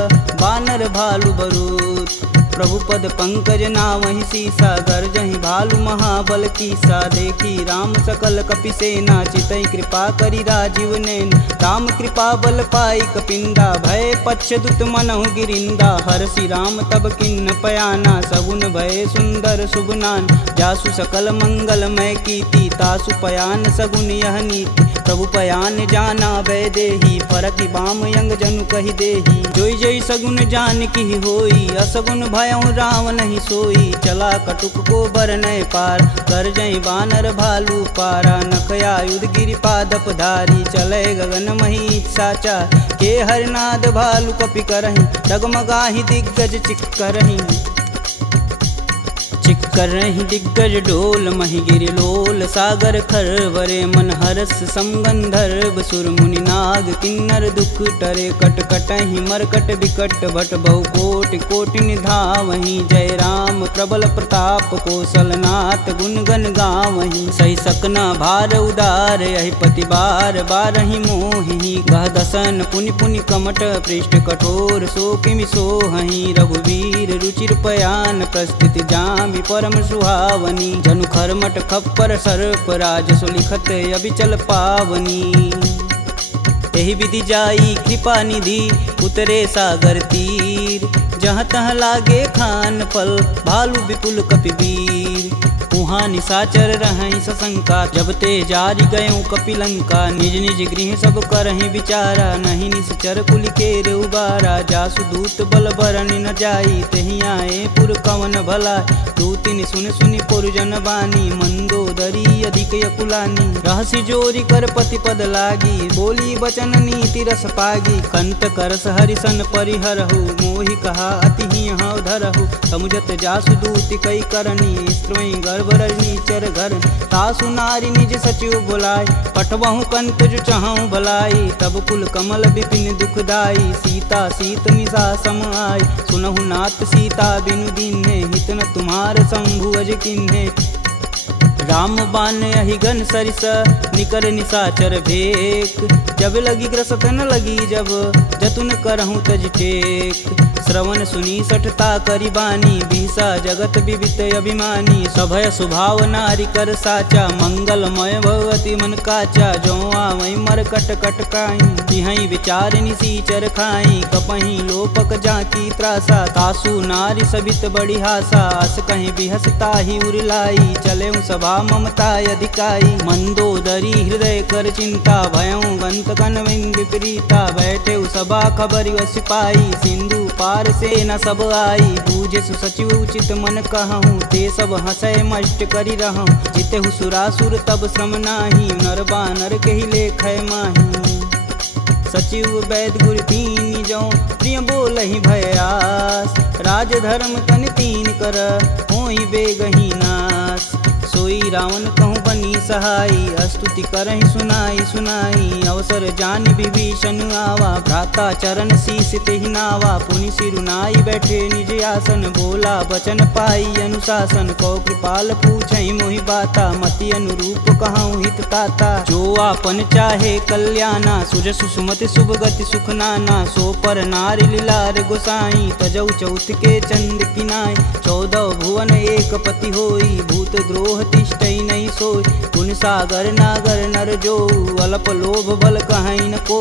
बानर भालु बरूत। प्रभु पद पंकज नावहि सीसा गर्जहि भालु महाबल कीसा। देखी राम सकल कपि सेना चितई कृपा करि राजीव नैन। राम कृपा बल पाई कपिंदा भय पश्चदुत मनहु गिरिंदा। हरसि राम तब किन्न पयाना सगुन भय सुंदर शुभनान। जासु सकल मंगलमय कीर्ति तासु पयान सगुन यह नीति। प्रभु पयान जाना भय देही फरकि बाम यंग जनु कहि देही। जोई जोई सगुन जान की होई असगुन भयउ राम नहीं सोई। चला कटुक को बरनय पार कर जई बानर भालू पारा। नखया युध गिरि पादप धारी चले गगन मही साचा। के हरनाद भालू कपि करहि डगमगाहि दिग्गज चिक करहि। चिक कर रही दिग्गज डोल महिगिरि लोल सागर खरवरे मन हरस समगंधर्व सुर मुनि नाग किन्नर दुख टरे कट कटहि मरकट विकट भट बहु कोटि कोटि निधावहि जय राम प्रबल प्रताप कौशलनाथ गुण गण गावहि सही सकना भार उदार यही पति बार बारहि मोहि गह दसन पुनि पुनि कमट पृष्ठ कठोर सो किमि सोहहि रघुवीर रुचिर पयान प्रस्थिति जामि परम सुहावनी जनु खरमट खप्पर सर्प राजसु लिखत अबिचल पावनी एहि विधि जाई कृपा निधि उतरे सागर तीर जहाँ तहाँ लागे खान फल भालू विपुल कपिवीर उहाँ निशाचर रहहि सशंका जब ते जारि गयों कपिलंका निज निज गृह सब करहि विचारा नहीं निश्चर कुलिकेर उबारा जासु दूत बल बरनि न जाई तेहि आए पुर कवन भला दूतिन सुन सुनि पुरजन बानी मंदोदरी अधिक यकुलानी रहसि जोरी कर पति पद लागी बोली बचन नीति रस पागी कंत करस हरिसन परिहरहु मोहि कहा अति ही हव धरहु समुझत जासु दूति कई करनी स्त्रवई गर्भ रजनी चर घर तासु नारी निज सचिव बुलाय पठवहु कंत जो चाहूं भलाई तब कुल कमल विपिन दुखदाई सीता सीत निशा सम आय सुनहु नाथ सीता बिनु दीन्हे हित न तुम्हार शंभु अज किन्हे राम बान अहिगन सरिस निकर निशाचर भेक जब लगी ग्रसत न लगी जब जतुन करहूँ तज टेक श्रवण सुनी सठता करी बानी बिहसा जगत विवित अभिमानी सभय स्वभाव नारी कर साचा मंगलमय भगवती मन काचा जो आवई मर कट कट काई तिहई विचार निसीचर खाई कपही लोपक जाकी त्रासा तासु नारी सबित बड़ी हासा अस कहीं बिहसता ही उरलाई चले सभा ममता अधिकाई मंदोदरी हृदय कर चिंता भयं गंत कनविंद विपरीता बैठे सभा खबर सिपाही सिंधु पार से न सब आई बूझे सचिव उचित मन कहूँ ते सब हंसय मष्ट करी रहूँ जिते सुरासुर तब श्रम नाही नर बानर के ही लेख माही सचिव वैद गुर तीन जो प्रिय बोल ही भयास राज धर्म तन तीन कर होई बेगही नास सोई रावण कहूँ बनी सहाई स्तुति करहि सुनाई सुनाई अवसर जान विभीषण आवा भ्राता चरण शीस तेहि नावा पुनि सिरुनाई बैठे निज आसन बोला बचन पाई अनुशासन कौ कृपाल पूछहि मोहि बाता मति अनुरूप कहूँ हित ताता जो आपन चाहे कल्याणा सुजसु सुमति शुभ गति सुख नाना सो पर नारी लीलार गोसाई तजौ चौथ के चंद किनाय 14 भुवन एक पति होई भूत द्रोह तिष्ठई नहीं सोई गुण सागर नागर नर जो अल्प लोभ बल कहीं न को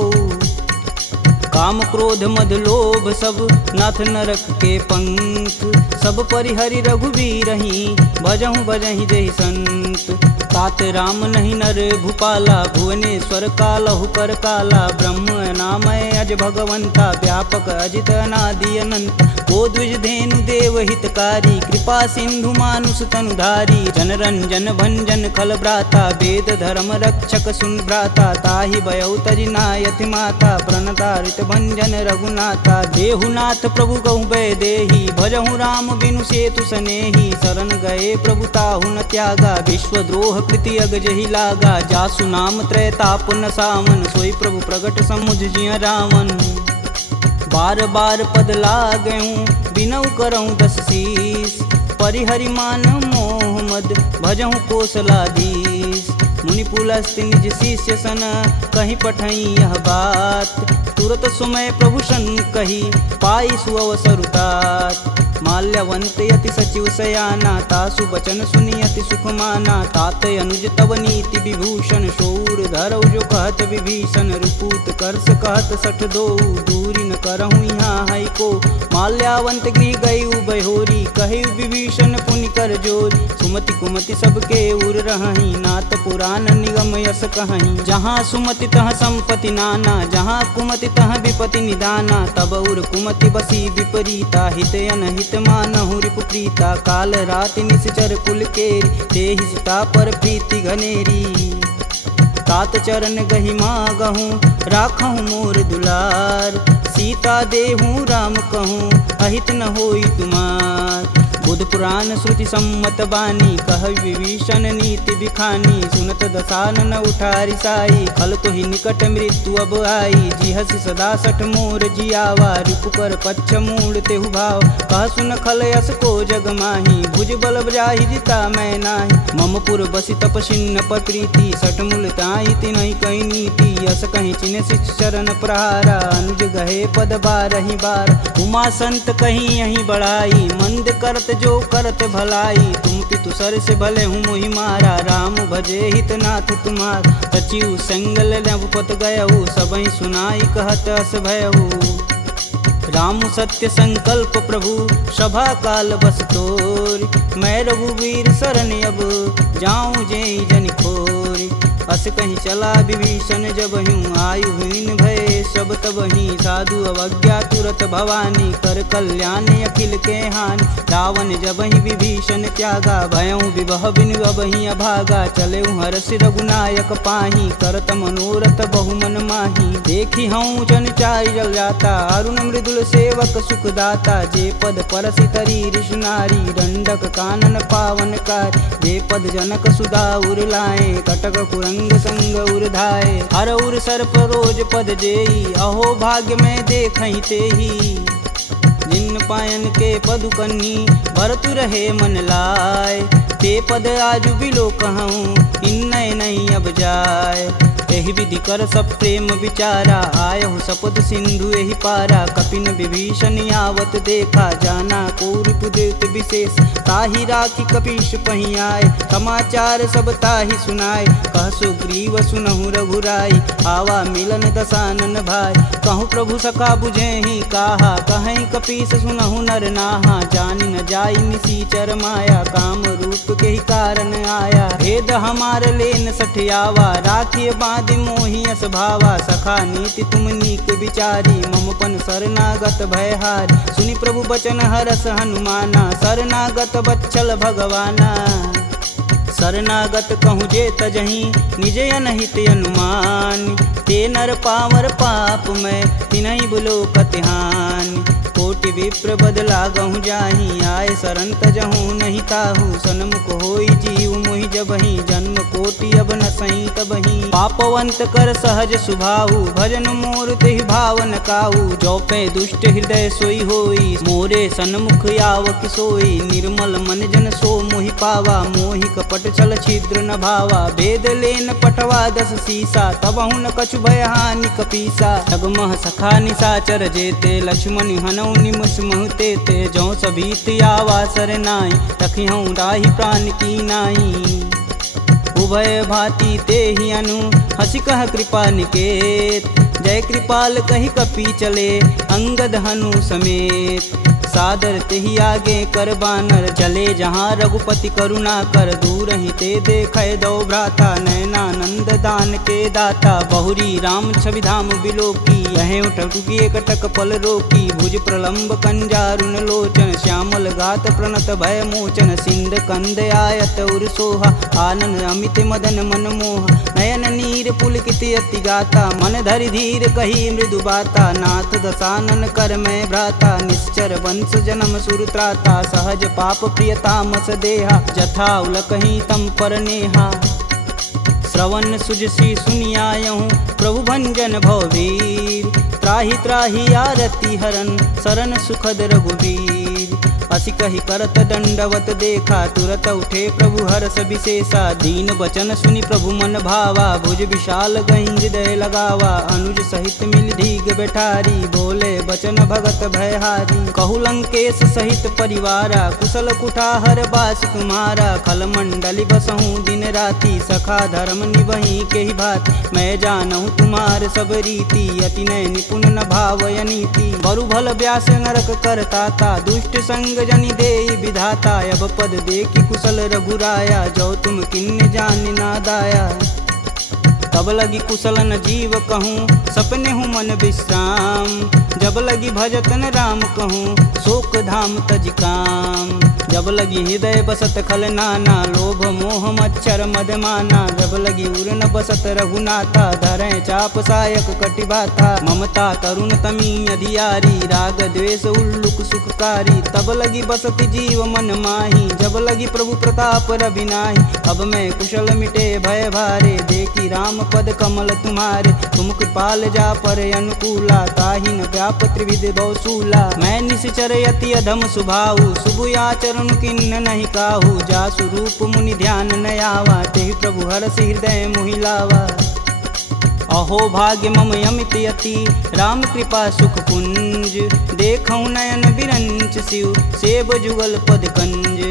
काम क्रोध मद लोभ सब नाथ नरक के पंख सब परिहरि रघुवीरहि भजहु भजहि जहि संत तात राम नहीं नर भूपाला भुवनेश्वर कालहु कर काला ब्रह्म नामय अज भगवंता व्यापक अजित अनादि अनंत को द्विज धेनु देव हितकारी कृपा सिंधु मानुष तनुधारी जन रंजन भंजन खल भ्राता वेद धर्म रक्षक सुन भ्राता ताहि भयउ तजि नायति माता प्रणतारित भंजन रघुनाथा देहुनाथ प्रभु कहु भय देहि भजहु राम बिनु सेतु सनेहि शरण गए प्रभु ताहु न त्यागा विश्वद्रोह कृति अगजहि लागा जासु नाम त्रैताप न सावन सोई प्रभु प्रगट समुझ जिय रावण बार बार पद लागऊं बिनऊ करऊं 10 शीस परिहरि मान मोह मद भजहु कौशलाधीश मुनि पुलस्त निज शिष्य सन कहीं पठई यह बात तुरत सुमय प्रभु सन कही पाई सुअवसरुतात माल्यवंत यति सचिव सयाना तासु बचन सुनियति सुख माना तात अनुज तव नीति विभूषण शौर धरौ जो कहत विभीषण रुपूत करस कहत सठ दो दूरी न करहूँ यहाँ है को माल्यावंत गृह गई बहोरी कहे विभीषण पुनि कर जोरी सुमति कुमति सबके उर रही नाथ पुराण निगम यस कहीं जहाँ सुमति तह संपत्ति नाना जहाँ कुमति तह विपति निदाना तब उर कुमति बसी विपरीता हित अनहित मानहु रिपुप्रीता काल राति निश्चर कुल केरी देहि सीता पर प्रीति घनेरी तात चरण गहि मागहूँ राखहूँ मोर दुलार सीता देहूँ राम कहूँ अहित न होई तुमार बुध पुराण श्रुति सम्मत बानी, कह विभीषण नीति बिखानी। सुनत दसानन उठारी साई, खल तो ही निकट मृत्यु अब आई। जिहसि सदा सठ मोर जियावा, रिपुकर पच्छ मूड तेहु भाव। कह सुन खल यस को जग माही, भुज बल जाहि जिता मैं नाही। मम पुर बसि तपसिन्न पर प्रीति, सठ मूल ताहि तिनहि कही नीति। यस कहीं चिन्ह शिष चरण प्रहारा, अनुज गहे पद बारहि बार। उमा संत कहीं यहीं बढ़ाई, मंद करत जो करत भलाई। तुम पितु सर से भले हूँ मोहि मारा, राम भजे हित नाथ तुम्हार। सचिव संगल नवपत गयहु, सबहि सुनाई कहत अस भयहु। राम सत्य संकल्प प्रभु, सभा काल बस तोरि। मैं रघुवीर शरण अब, जाऊं जेहि जन खोरि। अस कहीं चला विभीषण जब हूँ, आयुहीन भय सब तब ही। साधु अवज्ञा तुरत भवानी, कर कल्याण अखिल के हानि। रावण जब ही विभीषण त्यागा, भयऊँ विवह बिनु अब ही अभागा। चले हरष रघुनायक पाही, करत मनोरथ बहुमन माही। देखी हूँ जन चारि जल जाता, अरुण मृदुल सेवक सुखदाता। जे पद परसि तरी ऋषि नारी, दंडक कानन पावन कार। जे पद जनक सुधा उर लाए, कटक कुरंग संग उर धाये। हर उर सर्प रोज पद जेई, अहो भाग्य में देखहि तेहि। जिन पायन के पदु कन्ही, भरतु रहे मन लाय। ते पद आजु बिलो कहूँ, इन्नय नहीं अब जाय। एहि विधि कर सब प्रेम विचारा, आयहु सपद सिंधु एहि पारा। कपिन विभीषण आवत देखा, जाना कौरव देत विशेष। ताहि राखी कपीश पही आए, समाचार सब ताहि सुनाए। कह सुग्रीव सुनहु रघुराई, आवा मिलन दसानन भाई। कहूँ प्रभु सखा बुझेहि काहा, कहीं कपीस सुनहु नर नाहा। जानि न जाई निसीचर माया, काम रूप के ही कारण आया। भेद हमार लेन सठियावा, राखिय बांधि मोहि यस भावा। सखा नीति तुम नीक विचारी, ममपन शरणागत भयहार। सुनि प्रभु बचन हरस हनुमाना, शरणागत बच्चल भगवाना। शरणागत कहूँ जे तजहि, निज अनहित अनुमान। ते नर पावर पाप में, तिन्हि बुलोकत हानि। कोटि विप्र बदला गहूँ जाहि, आय शरण तजहूँ नहीं ताहू। सन्मुख होई जीव मोहि जबहि, जन्म कोटि अब न सही तबहि। पापवंत कर सहज सुभाहु, भजन मोर तेहि भावन काहू। जो पे दुष्ट हृदय सोई होई, मोरे सन्मुख आव किसोई। निर्मल मन जन सो मोहि पावा, मोहि कपट छल छिद्र न भावा। भेद लेन पटवा दस सीसा, तबहु न कछु भय हानि कपीसा। जगमह सखा निशाचर जेते, लक्ष्मण हनौ निमिष महते ते। जौ सभीत आवा सरनाई, तखिहूँ राहि प्राण की नाई। उभय भांति ते ही अनु, हंसी कह कृपा निकेत। जय कृपाल कही कपी चले, अंगद हनु समेत। सादर तेहि आगे कर बानर, चले जहाँ रघुपति करुणा कर। दूर ही ते देखे दो भ्राता, नयनानंद दान के दाता। बहुरी राम छवि धाम बिलोकी, यह उठुकी कटक पल रोकी। भुज प्रलंब कंजारुन लोचन, श्यामल गात प्रणत भय मोचन। सिंध कंद आयत उर सोहा, आनन अमित मदन मन मोह। नयन नीर पुलकित अति गाता, मन धरि धीर कही मृदु बाता। नाथ दसानन कर मैं भ्राता, निश्चर वंश जन्म सुर त्राता। सहज पाप प्रियतामस देहा, जथा उलकहि तम पर नेहा। श्रवण सुजसी सुनियायहूँ, प्रभु भंजन भववीर। त्राहि त्राहि आरती हरन, शरण सुखद रघुवीर। असी कही करत दंडवत देखा, तुरत उठे प्रभु हर्ष विशेषा। दीन वचन सुनि प्रभु मन भावा, भुज विशाल गहि हृदय लगावा। अनुज सहित मिल धीग बैठारी, बोले बचन भगत भयहारी। कहु लंकेश सहित परिवारा, कुशल कुठाहर बास तुम्हारा। खल मंडली बसहूँ दिन राति, सखा धर्म निबहि के ही भात। मैं जानहूँ तुम्हार सब रीति, अति नय निपुण न भावय नीति। बरु भल व्यास नरक करताता, दुष्ट संग जनि देई विधाता। अब पद देखि कुशल रघुराया, जो तुम किन्ने जान ना दाया। तब लगी कुशल न जीव कहूँ, सपने हूँ मन विश्राम। जब लगी भजतन राम कहूँ, शोक धाम तज काम। जब लगी हृदय बसत खल नाना, लोभ मोह मच्छर मदमाना। जब लगी उर न बसत रघुनाथा, धरें चाप सायक कटिबाथा। ममता तरुण तमी अधियारी, राग द्वेष उल्लुक सुखकारी। तब लगी बसत जीव मन माही, जब लगी प्रभु प्रताप रविनाही। अब मैं कुशल मिटे भय भारे, देखी राम पद कमल तुम्हारे। तुम कृपाल जा पर अनुकूला, ताहि न व्याप त्रिविध बहुसूला। मैं निश्चर यति अधम सुभाऊ, शुभ आचरण किन्न नहीं काहू। जासु रूप मुनि ध्यान न आवा, तेहि प्रभु हरषि हृदय मोहि लावा। अहो भाग्य मम यमित यति, राम कृपा सुख कुंज। देखऊँ नयन बिरंच शिव, सेब जुगल पद कंज।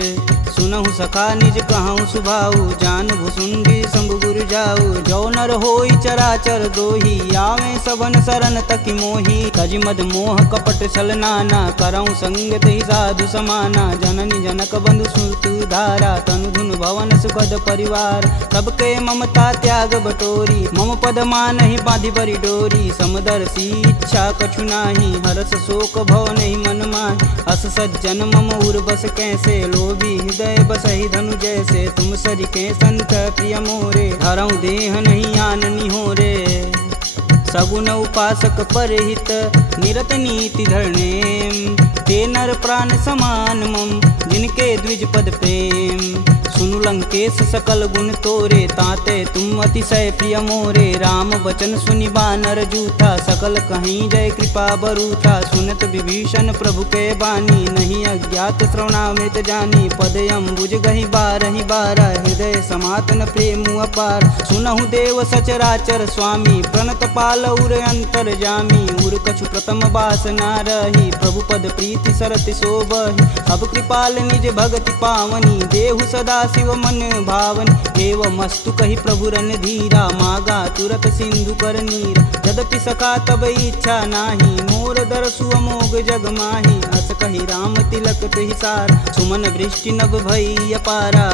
सुनहु सखा निज कहूँ सुभाऊ, जान भुसुंडी शंभु गुरु जाऊ। जो नर होई चराचर द्रोही, आवे सबन शरण तकि मोही। तज मद मोह कपट छल नाना, करऊँ संगत ही साधु समाना। जननी जनक बंधु सुत धारा, तनु धुन भवन सुखद परिवार। सबके ममता त्याग बटोरी, मम पद मानहि बांधि बरी डोरी। समदर्शी इच्छा कछु नाही, हरस शोक भव नहीं मन माहि। अस सज्जन मम उर बस कैसे, लोभी हृदय बसहि धनु जैसे। तुम सरिके संत प्रिय मोरे, धरऊँ देह नहीं आननी हो रे। सगुन उपासक परहित, निरत नीति धरनेम। ते नर प्राण समान मम, जिनके द्विज पद प्रेम। सुनु लंकेश सकल गुण तोरे, ताते तुम अतिशय प्रिय मोरे। राम बचन सुनि बानर जूथा, सकल कहीं जय कृपा बरूथा। सुनत विभीषण प्रभु के बानी, नहीं अज्ञात श्रवणामृत जानी। पद अम्बुज गहि बारहि बारा, हृदय समातन प्रेम अपार। सुनहु देव सचराचर स्वामी, प्रणत पाल उर अंतर जामी। उर कछु प्रथम बास ना रही, प्रभु पद प्रीति सरति शोभहि। अब कृपाल निज भगति पावनी, देहु सदा शिव मन भावनी। एवं मस्तु कही प्रभु रन धीरा, मागा तुरत सिंधु कर नीर। यद्यपि सखा तब इच्छा नाही, मोर दरसु अमोघ जग माही। अस कही राम तिलक तुहि सार, सुमन वृष्टि नभ भई अपारा।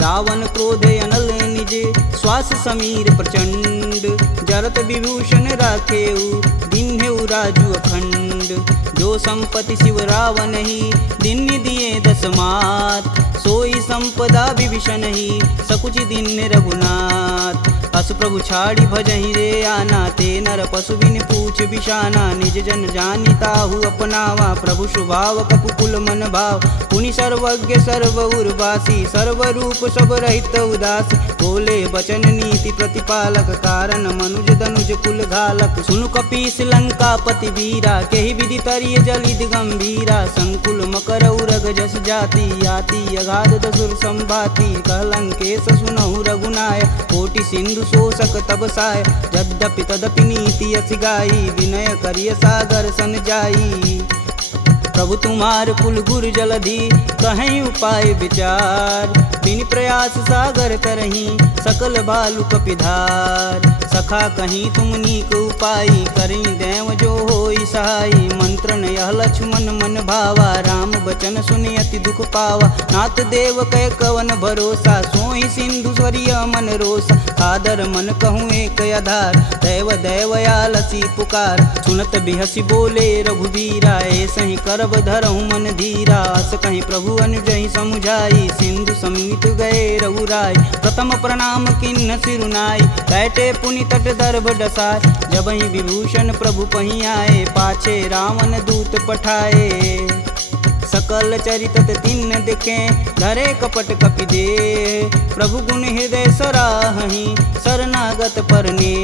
रावण क्रोधे अनल निज, श्वास समीर प्रचंड। जरत विभूषण राखेऊ, दिन्हेऊ राजु अखंड। जो संपत्ति शिव रावण ही, दिन दिए दस मात। सोई संपदा विभीषण ही, सकुच दिन रघुनाथ। अस प्रभु छाड़ी भजहि रे आना, ते नर पशु बिन पूछ बिशाना। निज जन जानि ताहु अपनावा, प्रभु स्वभाव कपुकुल मन भाव। पुनि सर्वज्ञ सर्व उर्वासी, सर्वरूप सब रहित उदासी। बोले बचन नीति प्रतिपालक, कारण मनुज धनुज कुल घालक। सुनु कपीस लंकापति वीरा, केहि विधि तरिय जलिद गंभीरा। संकुल मकर उरग जस जाति, याति अगाध दसुर संभाति। कह लंकेश सुनहु रघुनाय, कोटि सिंधु शोषक तब साय। यद्यपि तदपि नीति यस गाई, विनय करिय सागर सन जाई। प्रभु तुम्हार कुल गुर जलधि, कहीं उपाय विचार। बिन प्रयास सागर तरही, सकल बालु कपिधार। सखा कहीं तुम नीक उपाय, करी देव जो होई सहाई। मंत्र न यह लक्ष्मण मन भावा, राम बचन सुनि अति दुख पावा। नाथ देव कह कवन भरोसा, सोहि सिंधु स्वरिय मन रोसा। सादर मन कहूँ एक आधार, दैव दैवयालसी पुकार। सुनत बिहसी बोले रघुबीरा, ऐसे ही करब धरहु मन धीरा। अस कहीं प्रभु अनुजहि समुझाई, सिंधु समीत गए रघुराय। प्रथम प्रणाम किन्न सिरुनाई, बैठे पुनि तट दर्भ डसाय। जब ही विभूषण प्रभु पही आए, पाछे रावण दूत पठाए। सकल चरितत तिन्न दिखे, धरे कपट कपि दे। प्रभु गुण हृदय सराहहि, शरणागत परने।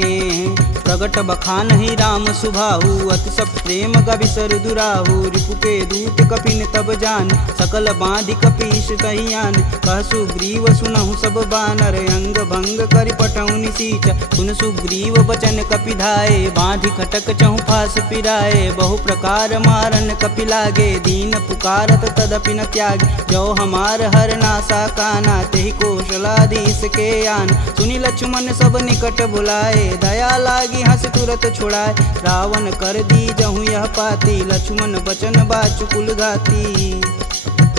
प्रगट बखानहि राम सुभाहु, अति सब प्रेम गविसर दुराहु। रिपु के दूत कपिन तब जान, सकल बांधि कपीश तहियान। कह सुग्रीव सुनहु सब बानर, अंग भंग करि पठौनि निसीच। सुन सुग्रीव बचन कपि धाये, बांधि खटक चहु फास पिराए। बहु प्रकार मारन कपि लागे, दीन पुकारत तदपि न त्यागे। जो हमार हर नासा काना, तेहि कौशलाधीश के आन। सुनि लक्ष्मण सब निकट बुलाए, दया लागी हंस तुरत छुड़ाए। रावण कर दी जहु यह पाती, लक्ष्मण बचन बाचु कुल घाती।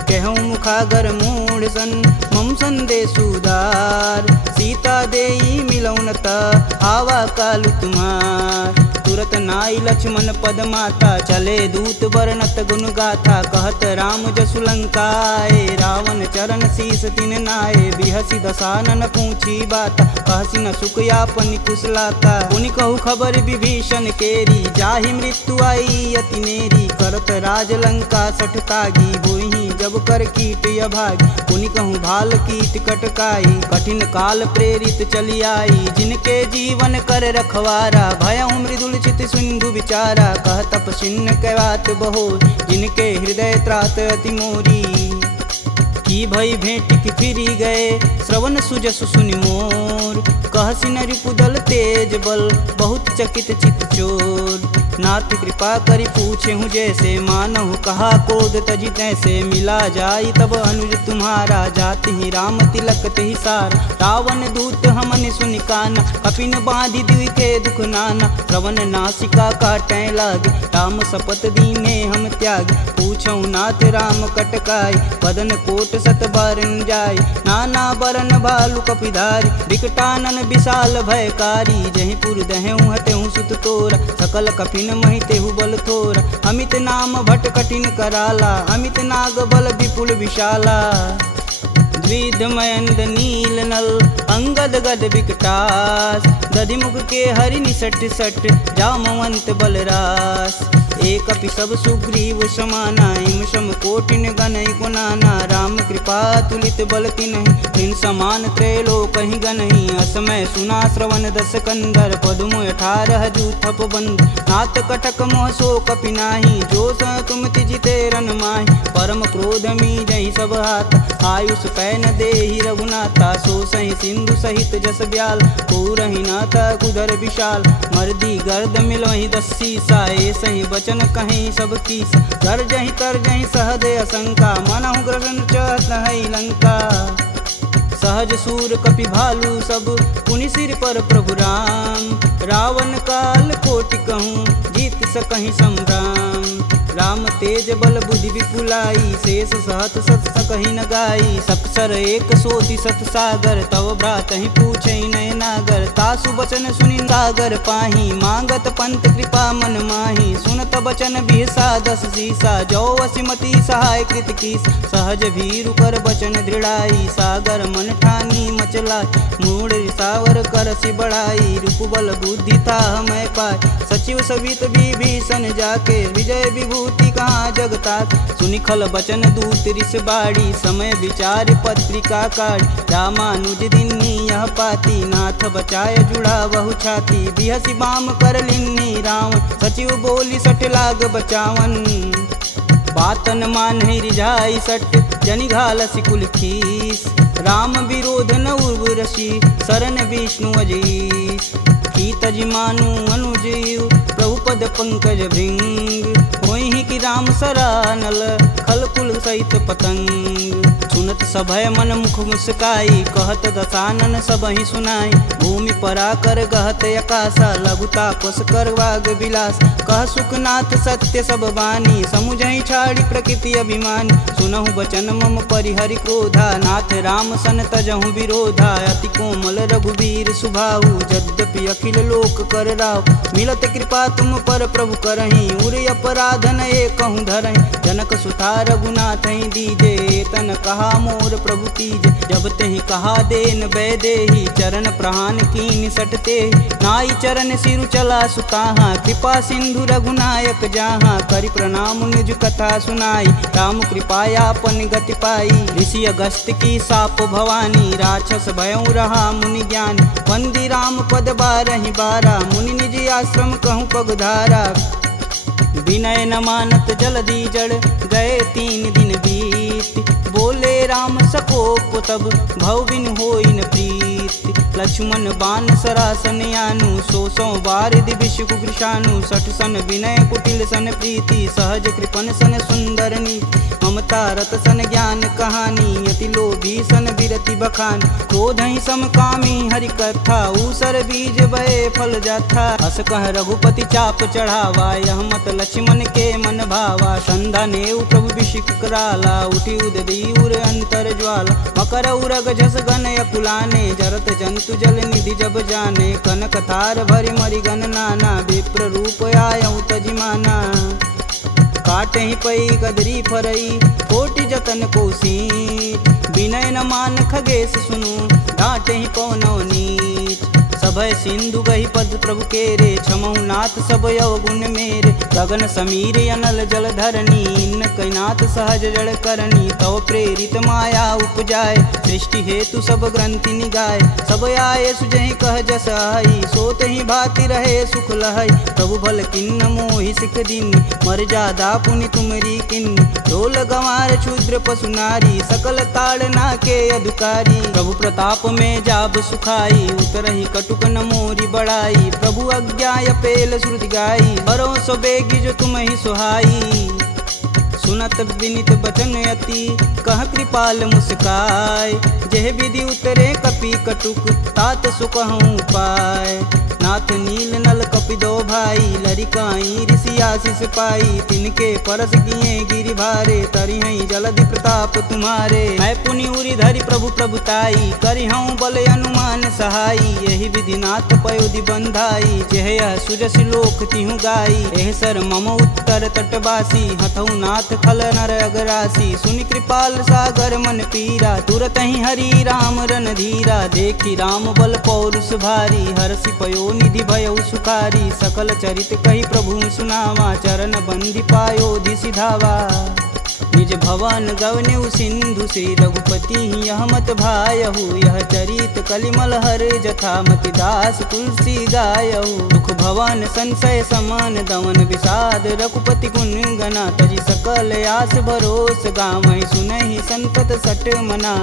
कहूँ मुखागर मूढ़ सन, मम संदेश उदार। सीता देई मिलौन त, आवा कालु तुम्हार। तुरत नाई लक्ष्मण पद माता, चले दूत बरनत गुण गाथा। कहत राम जसु लंकाए, रावण चरण शीस तिन नाये। बिहसी दसानन पूछी बात, कहसी न सुख यापन कुशलाता। पुनि कहु खबर विभीषण केरी, जाहि मृत्यु आई अति नेरी। करत राज लंका सठ तागी, होहि जब कर कीट अभागी। पुनि कहूँ भाल कीट कटकाई, कठिन काल प्रेरित चली आई। जिनके जीवन कर रखवारा, भयउ मृदुल चित सिंधु विचारा। कह तपसिन्न कै बात बहो, जिनके हृदय त्रात अति मोरी। की भई भेंट की फिरी गए, श्रवण सुजसु सुनि मोर। कहसी न रिपुदल तेज बल, बहुत चकित चित चोर। नाथ कृपा करि पूछे हूँ जैसे, मानहु कहा क्रोध तजि तैसे। मिला जाई तब अनुज तुम्हारा, जाति ही राम तिलक तेहि सार। रावण दूत हमन सुनि काना, कपिन बांधि दिवि के दुख नाना। श्रवण नासिका काटै लागे, राम शपथ दीने हम त्यागे। पूछौ नाथ राम कटकाई, बदन कोट सत बारन जाय। नाना बरन भालु कपिधारी, विकटानन विशाल भयकारी। जहीं पुर दहेउ हतेउ सुत तोरा, सकल कपिन महि तेहु बल थोरा। अमित नाम भट कठिन कराला, अमित नाग बल विपुल विशाला। द्विध मयंद नील नल, अंगद गद विकटास। दधिमुख के हरि निसट सट, जामवंत बलरास। एक अपि सब सुग्रीव समाना, इम सम कोटिन गनहि गुनाना। राम कृपा तुलित बल तिन्हि, तिन समान त्रैलोकहि गनहि। असमय सुना श्रवण दस कंदर, पदुम 18 जूथप बंद। नाथ कटक मोह सो कपि नाही, जो स तुम तिजिते रन माहि। परम क्रोध मीजहि सब हाथ, आयुष पै न देहि रघुनाथा। सो सहि सिंधु सहित जस ब्याल, पूरहि नाथा कुधर विशाल। मर्दी गर्द मिलहि 10 सीसा, सही बचन कहीं सब कीस। गर्जहि तरजहि सहदे असंका, मनहु ग्रसन चहत है लंका। सहज सूर कपि भालू सब, पुनि सिर पर प्रभु राम। रावण काल कोटि कहूँ, जीत सकहि संग्राम। राम तेज बल बुद्धि विपुलाई, शेष सहत सत सकहि न गाई। सकसर एक सोति सत सागर, तव भ्रातहि पूछै नय नागर। तासु बचन सुनि सागर पाही, मांगत पंत कृपा मन माही। सुनत बचन बिहसा 10 सीसा, जो वसिमति सहाय कृत कीस। सहज भीरु कर बचन दृढ़ाई, सागर मन ठानी मचला। मूढ़ रिसावर करसि बढ़ाई, रूप बल बुद्धि था मैं पाय। सचिव सवित विभीषण जाके, विजय विभूति कहाँ जगता। सुनि खल बचन दूत रिस बाड़ी, समय विचार पत्रिका काढ़। रामानुज दिन्नी यह पाती, नाथ बचाय जुड़ा बहु छाती। बिहसी बाम कर लिन्नी रावण, सचिव बोली सठ लाग बचावन। बातन मानहि रिझाई सट, जनि घालसि कुल खीस। राम विरोध न उर्वरसी, शरण विष्णु अजीस। की तजि मानु अनुजीव, प्रभु पद पंकज भृंग। होहि कि राम सरानल, खल कुल सहित पतंग। सुनत सभय मन मुख मुस्काई, कहत दसानन सबहि सुनाई। भूमि परा कर गहत आकाशा, लघुता पस कर वाग विलास। कह सुखनाथ सत्य सब बानी, समुझहि छाड़ी प्रकृति अभिमानी। सुनहु बचन मम परिहरि क्रोधा, नाथ राम सन तजहु विरोधा। अति कोमल रघुवीर सुभाऊ, यद्यपि अखिल लोक कर राव। मिलत कृपा तुम पर प्रभु करहि, उर अपराध न एकहु धरहि। जनक सुता रघुनाथ दीजे, तन कहा मोर प्रभु तीजे। जब तेहि कहा देन वैदेही, चरण प्रहान कीन सटते। नाई चरण सिरु चला सुताहा, कृपा सिंधु रघुनायक जहाँ। करि प्रणाम निज कथा सुनाई, राम कृपायापन गति पाई। ऋषि अगस्त की साप भवानी, राक्षस भयउ रहा मुनि ज्ञानी। वंदी राम पद 12 बारा, मुनि निज आश्रम कहूँ पगधारा। विनय न मानत जलधि जड़, गए 3 दिन बीत। बोले राम सकोप तब, भव बिन होई न प्रीत। लक्ष्मण बान सरासन यानु, 100 बार दिविश कुकृशानु। 60 सन विनय कुटिल सन प्रीति, सहज कृपन सन सुंदर नीति। ममता रत सन ज्ञान कहानी, अति लोभी सन विरति बखान। क्रोधहि समकामी हरि कथा, ऊसर बीज बए फल जाथा। अस कह रघुपति चाप चढ़ावा, यह मत लक्ष्मण के मन भावा। संधा नेउ प्रभु बिषिक कराला, उठी उददी उर अंतर ज्वाला। मकर उरग झस गन अकुलाने, जरत जंतु जल निधि जब जाने, कनक तार भरि मरिगन नाना, विप्र रूप आयऊ तजिमाना। काटे ही पई गदरी फरई, कोटि जतन कोसी, विनय न मान खगेश सुनु, डांटे ही पवनौ नीच। सभय सिंधु गही पद प्रभु केरे, छमहु नाथ सब अवगुण मेरे। गगन समीर अनल जल धरनी, इन कैनाथ सहज जड़ करनी। तव प्रेरित माया उपजाय, सृष्टि हेतु सब ग्रंथि निगाय। सब आये सुजहि कह जस आई, सोत ही भाति रहे सुख लहै। प्रभु भल किन्न मोहि सिख दीनी, मर्यादा पुनि तुमरी किन्नी। ढोल गंवार क्षुद्र पशु नारी, सकल ताड़ना के अधिकारी। प्रभु प्रताप में जाब सुखाई, उतरहि कटुक न मोरी बड़ाई। प्रभु अज्ञा पेल श्रुति गाई, बरो सो बेगी जो तुम ही सुहाई। सुनत विनित बचन अति, कह कृपाल मुस्काय। जेह विधि उतरे कपि कटुक, तात सुकहूँ पाय। नाथ नील नल कपि दो भाई, लरिकाई ऋषि आशीष पाई। तिनके परस किए गिरि भारे, तरिहै जलधि प्रताप तुम्हारे। मैं पुनि उरि धरि प्रभु प्रभुताई, करिहऊँ बल अनुमान सहाई। यही विधि नाथ पयोधि बंधाई, जेह यह सुजस लोक तिहु गाई। एह सर मम उत्तर तटवासी, हथऊ नाथ खल नर अगरासी। सुनि कृपाल सागर मन पीरा, तुरत ही हरि राम रन धीरा। देखी राम बल पौरुष भारी, हरषि पयो निधि भयउ सुखारी। सकल चरित कही प्रभु सुनावा, चरण बंदी पायोधि सिधावा। निज भवन गवनेउ सिंधु, श्री रघुपति यह मत भायहु। यह चरित कलिमल हर जथा, मति दास तुलसी गायहु। दुख भवन संशय समान, दमन विषाद रघुपति गुण गना। तजि सकल आस भरोस, गावहि सुनहि संतत सट मना।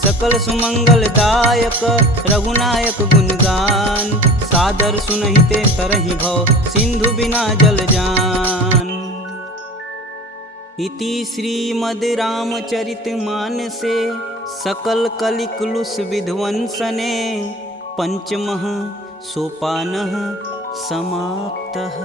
सकल सुमंगल दायक रघुनायक गुणगान, सादर सुनहि ते तरहि भव, सिंधु बिना जल जान। इति श्रीमद् रामचरित मानसे, सकल कलिकुलुष विध्वंसने। पंचमः सोपानः समाप्तः।